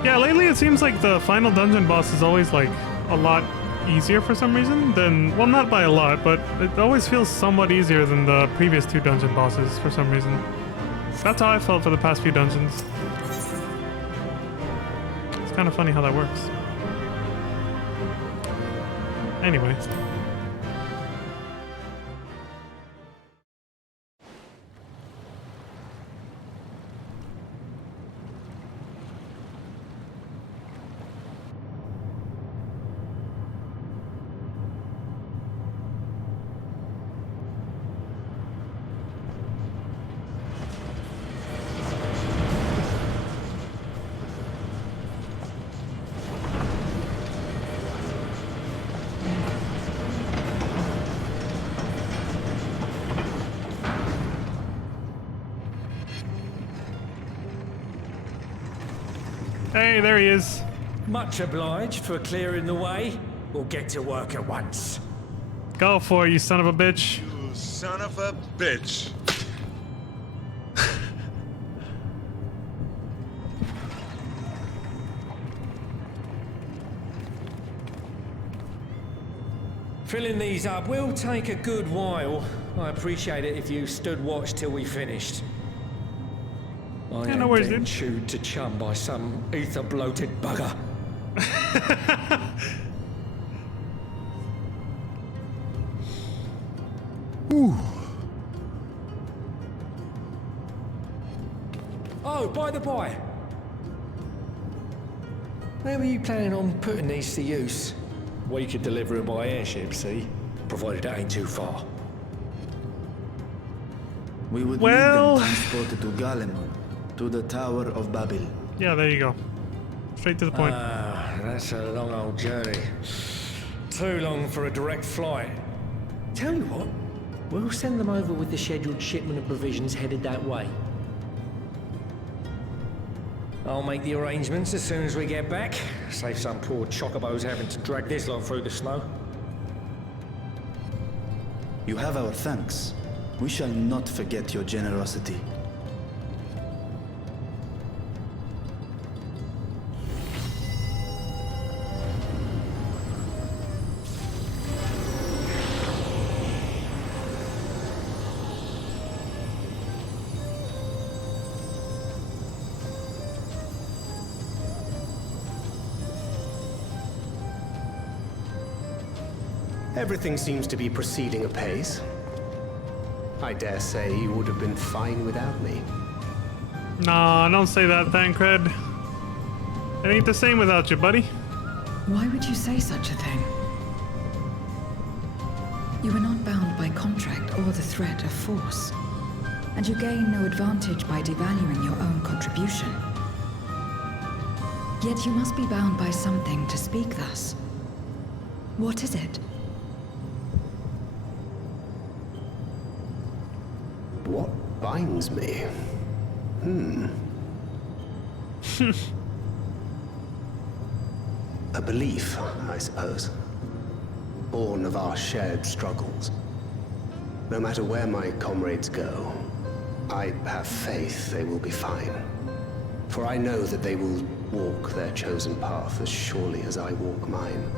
Yeah, lately it seems like the final dungeon boss is always like a lot easier for some reason than... Well, not by a lot, but it always feels somewhat easier than the previous two dungeon bosses for some reason. That's how I felt for the past few dungeons. It's kind of funny how that works. Anyway. Hey, there he is. Much obliged for clearing the way. We'll get to work at once. Go for it, you son of a bitch. You son of a bitch. Filling these up will take a good while. I appreciate it if you stood watch till we finished. I Yeah, am no worries, being dude. chewed to chum by some ether-bloated bugger. Oh, by the by. Where were you planning on putting these to use? We could deliver them by airship, see? Provided it ain't too far. We would Well- need them transported to Galemon, to the Tower of Babel. Yeah, there you go. Straight to the point. That's a long old journey. Too long for a direct flight. Tell you what, we'll send them over with the scheduled shipment of provisions headed that way. I'll make the arrangements as soon as we get back. Save some poor chocobos having to drag this lot through the snow. You have our thanks. We shall not forget your generosity. Everything seems to be proceeding apace. I dare say you would have been fine without me. Nah, don't say that, Thancred. It ain't the same without you, buddy. Why would you say such a thing? You are not bound by contract or the threat of force, and you gain no advantage by devaluing your own contribution. Yet you must be bound by something to speak thus. What is it? What binds me? A belief, I suppose. Born of our shared struggles. No matter where my comrades go, I have faith they will be fine. For I know that they will walk their chosen path as surely as I walk mine.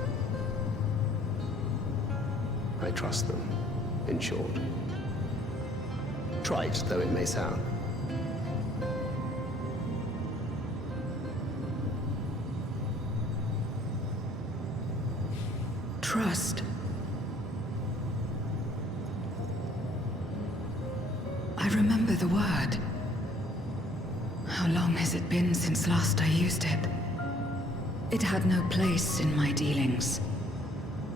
I trust them, in short. Trite though it may sound. Trust. I remember the word. How long has it been since last I used it? It had no place in my dealings.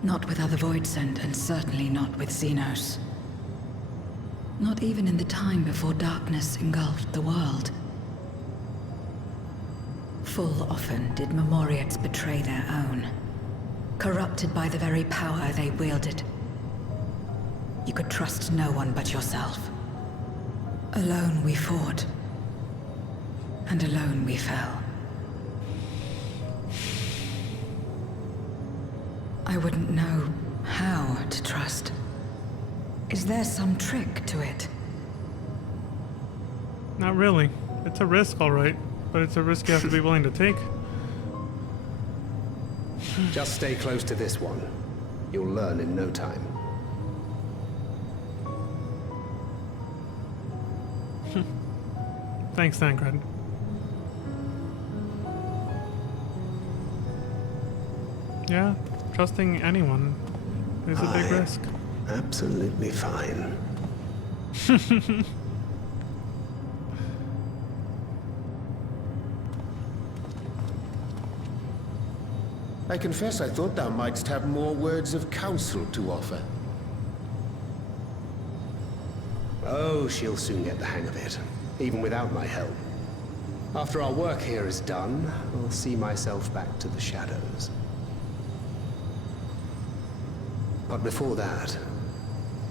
Not with other Voidsent, and certainly not with Xenos. Not even in the time before darkness engulfed the world. Full often did Memoriates betray their own, corrupted by the very power they wielded. You could trust no one but yourself. Alone we fought, and alone we fell. I wouldn't know how to trust. Is there some trick to it? Not really. It's a risk, all right, but it's a risk you have to be willing to take. Just stay close to this one. You'll learn in no time. Thanks, Thancred. Yeah, trusting anyone is a big risk. Absolutely fine. I confess I thought thou mightst have more words of counsel to offer. Oh, she'll soon get the hang of it, even without my help. After our work here is done, I'll see myself back to the shadows. But before that,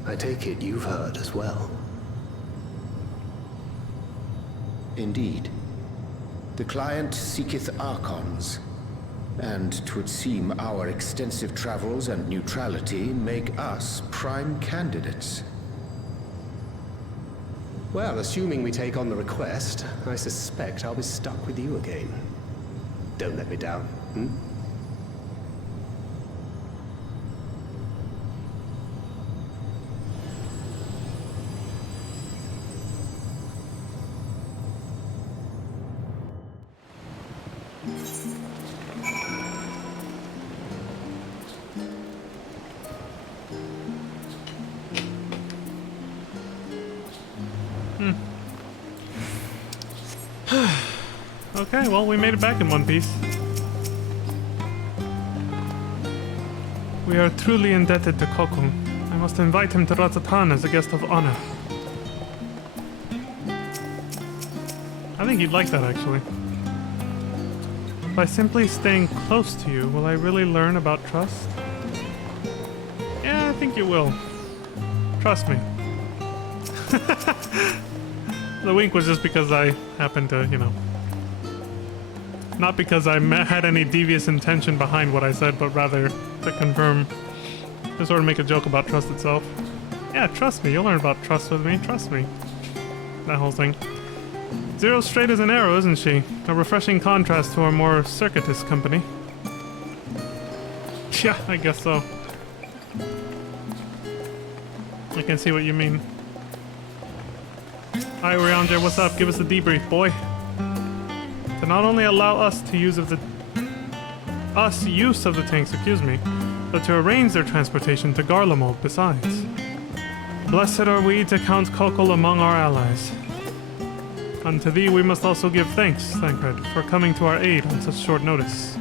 I take it you've heard as well. Indeed. The client seeketh Archons, and 'twould seem our extensive travels and neutrality make us prime candidates. Well, assuming we take on the request, I suspect I'll be stuck with you again. Don't let me down, hmm? Okay, well, we made it back in one piece. We are truly indebted to Kokung. I must invite him to Ratatan as a guest of honor. I think he'd like that, actually. By simply staying close to you, will I really learn about trust? Yeah, I think you will. Trust me. The wink was just because I happened to, you know... Not because I had any devious intention behind what I said, but rather to confirm, to sort of make a joke about trust itself. Yeah, trust me, you'll learn about trust with me, trust me. That whole thing. Zero's straight as an arrow, isn't she? A refreshing contrast to our more circuitous company. Yeah, I guess so. I can see what you mean. Alright, Urianger, what's up? Give us a debrief, boy. To not only allow us to use of the tanks, excuse me, but to arrange their transportation to Garlemald besides. Blessed are we to count Kokol among our allies. Unto thee we must also give thanks, Thancred, for coming to our aid on such short notice.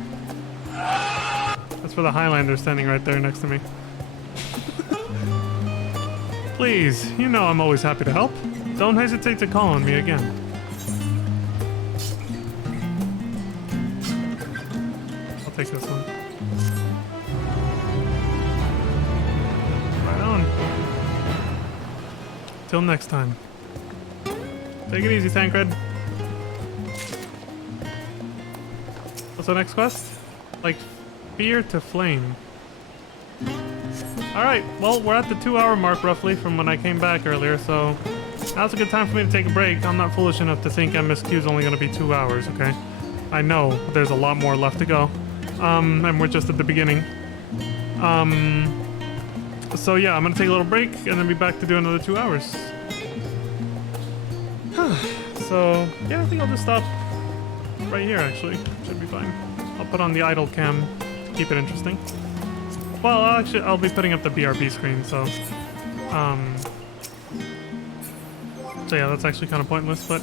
That's for the Highlander standing right there next to me. Please, you know I'm always happy to help. Don't hesitate to call on me again. I'll take this one. Right on. Till next time. Take it easy, Thancred. What's the next quest? Like, fear to flame. Alright, well, we're at the 2-hour mark roughly from when I came back earlier, so now's a good time for me to take a break. I'm not foolish enough to think MSQ is only going to be 2 hours, okay? I know there's a lot more left to go. And we're just at the beginning. So yeah, I'm going to take a little break and then be back to do another 2 hours. So, yeah, I think I'll just stop right here, actually. Should be fine. I'll put on the idle cam to keep it interesting. Well, I'll be putting up the BRB screen, so... So yeah, that's actually kind of pointless, but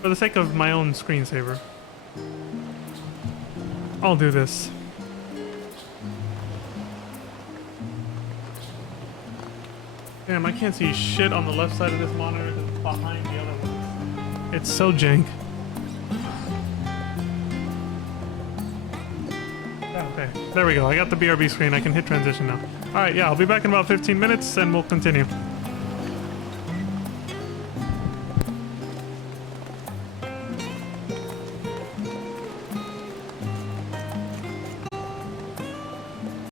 for the sake of my own screensaver, I'll do this. Damn, I can't see shit on the left side of this monitor because it's behind the other one. It's so jank. Okay, there we go. I got the BRB screen. I can hit transition now. Alright, yeah, I'll be back in about 15 minutes and we'll continue.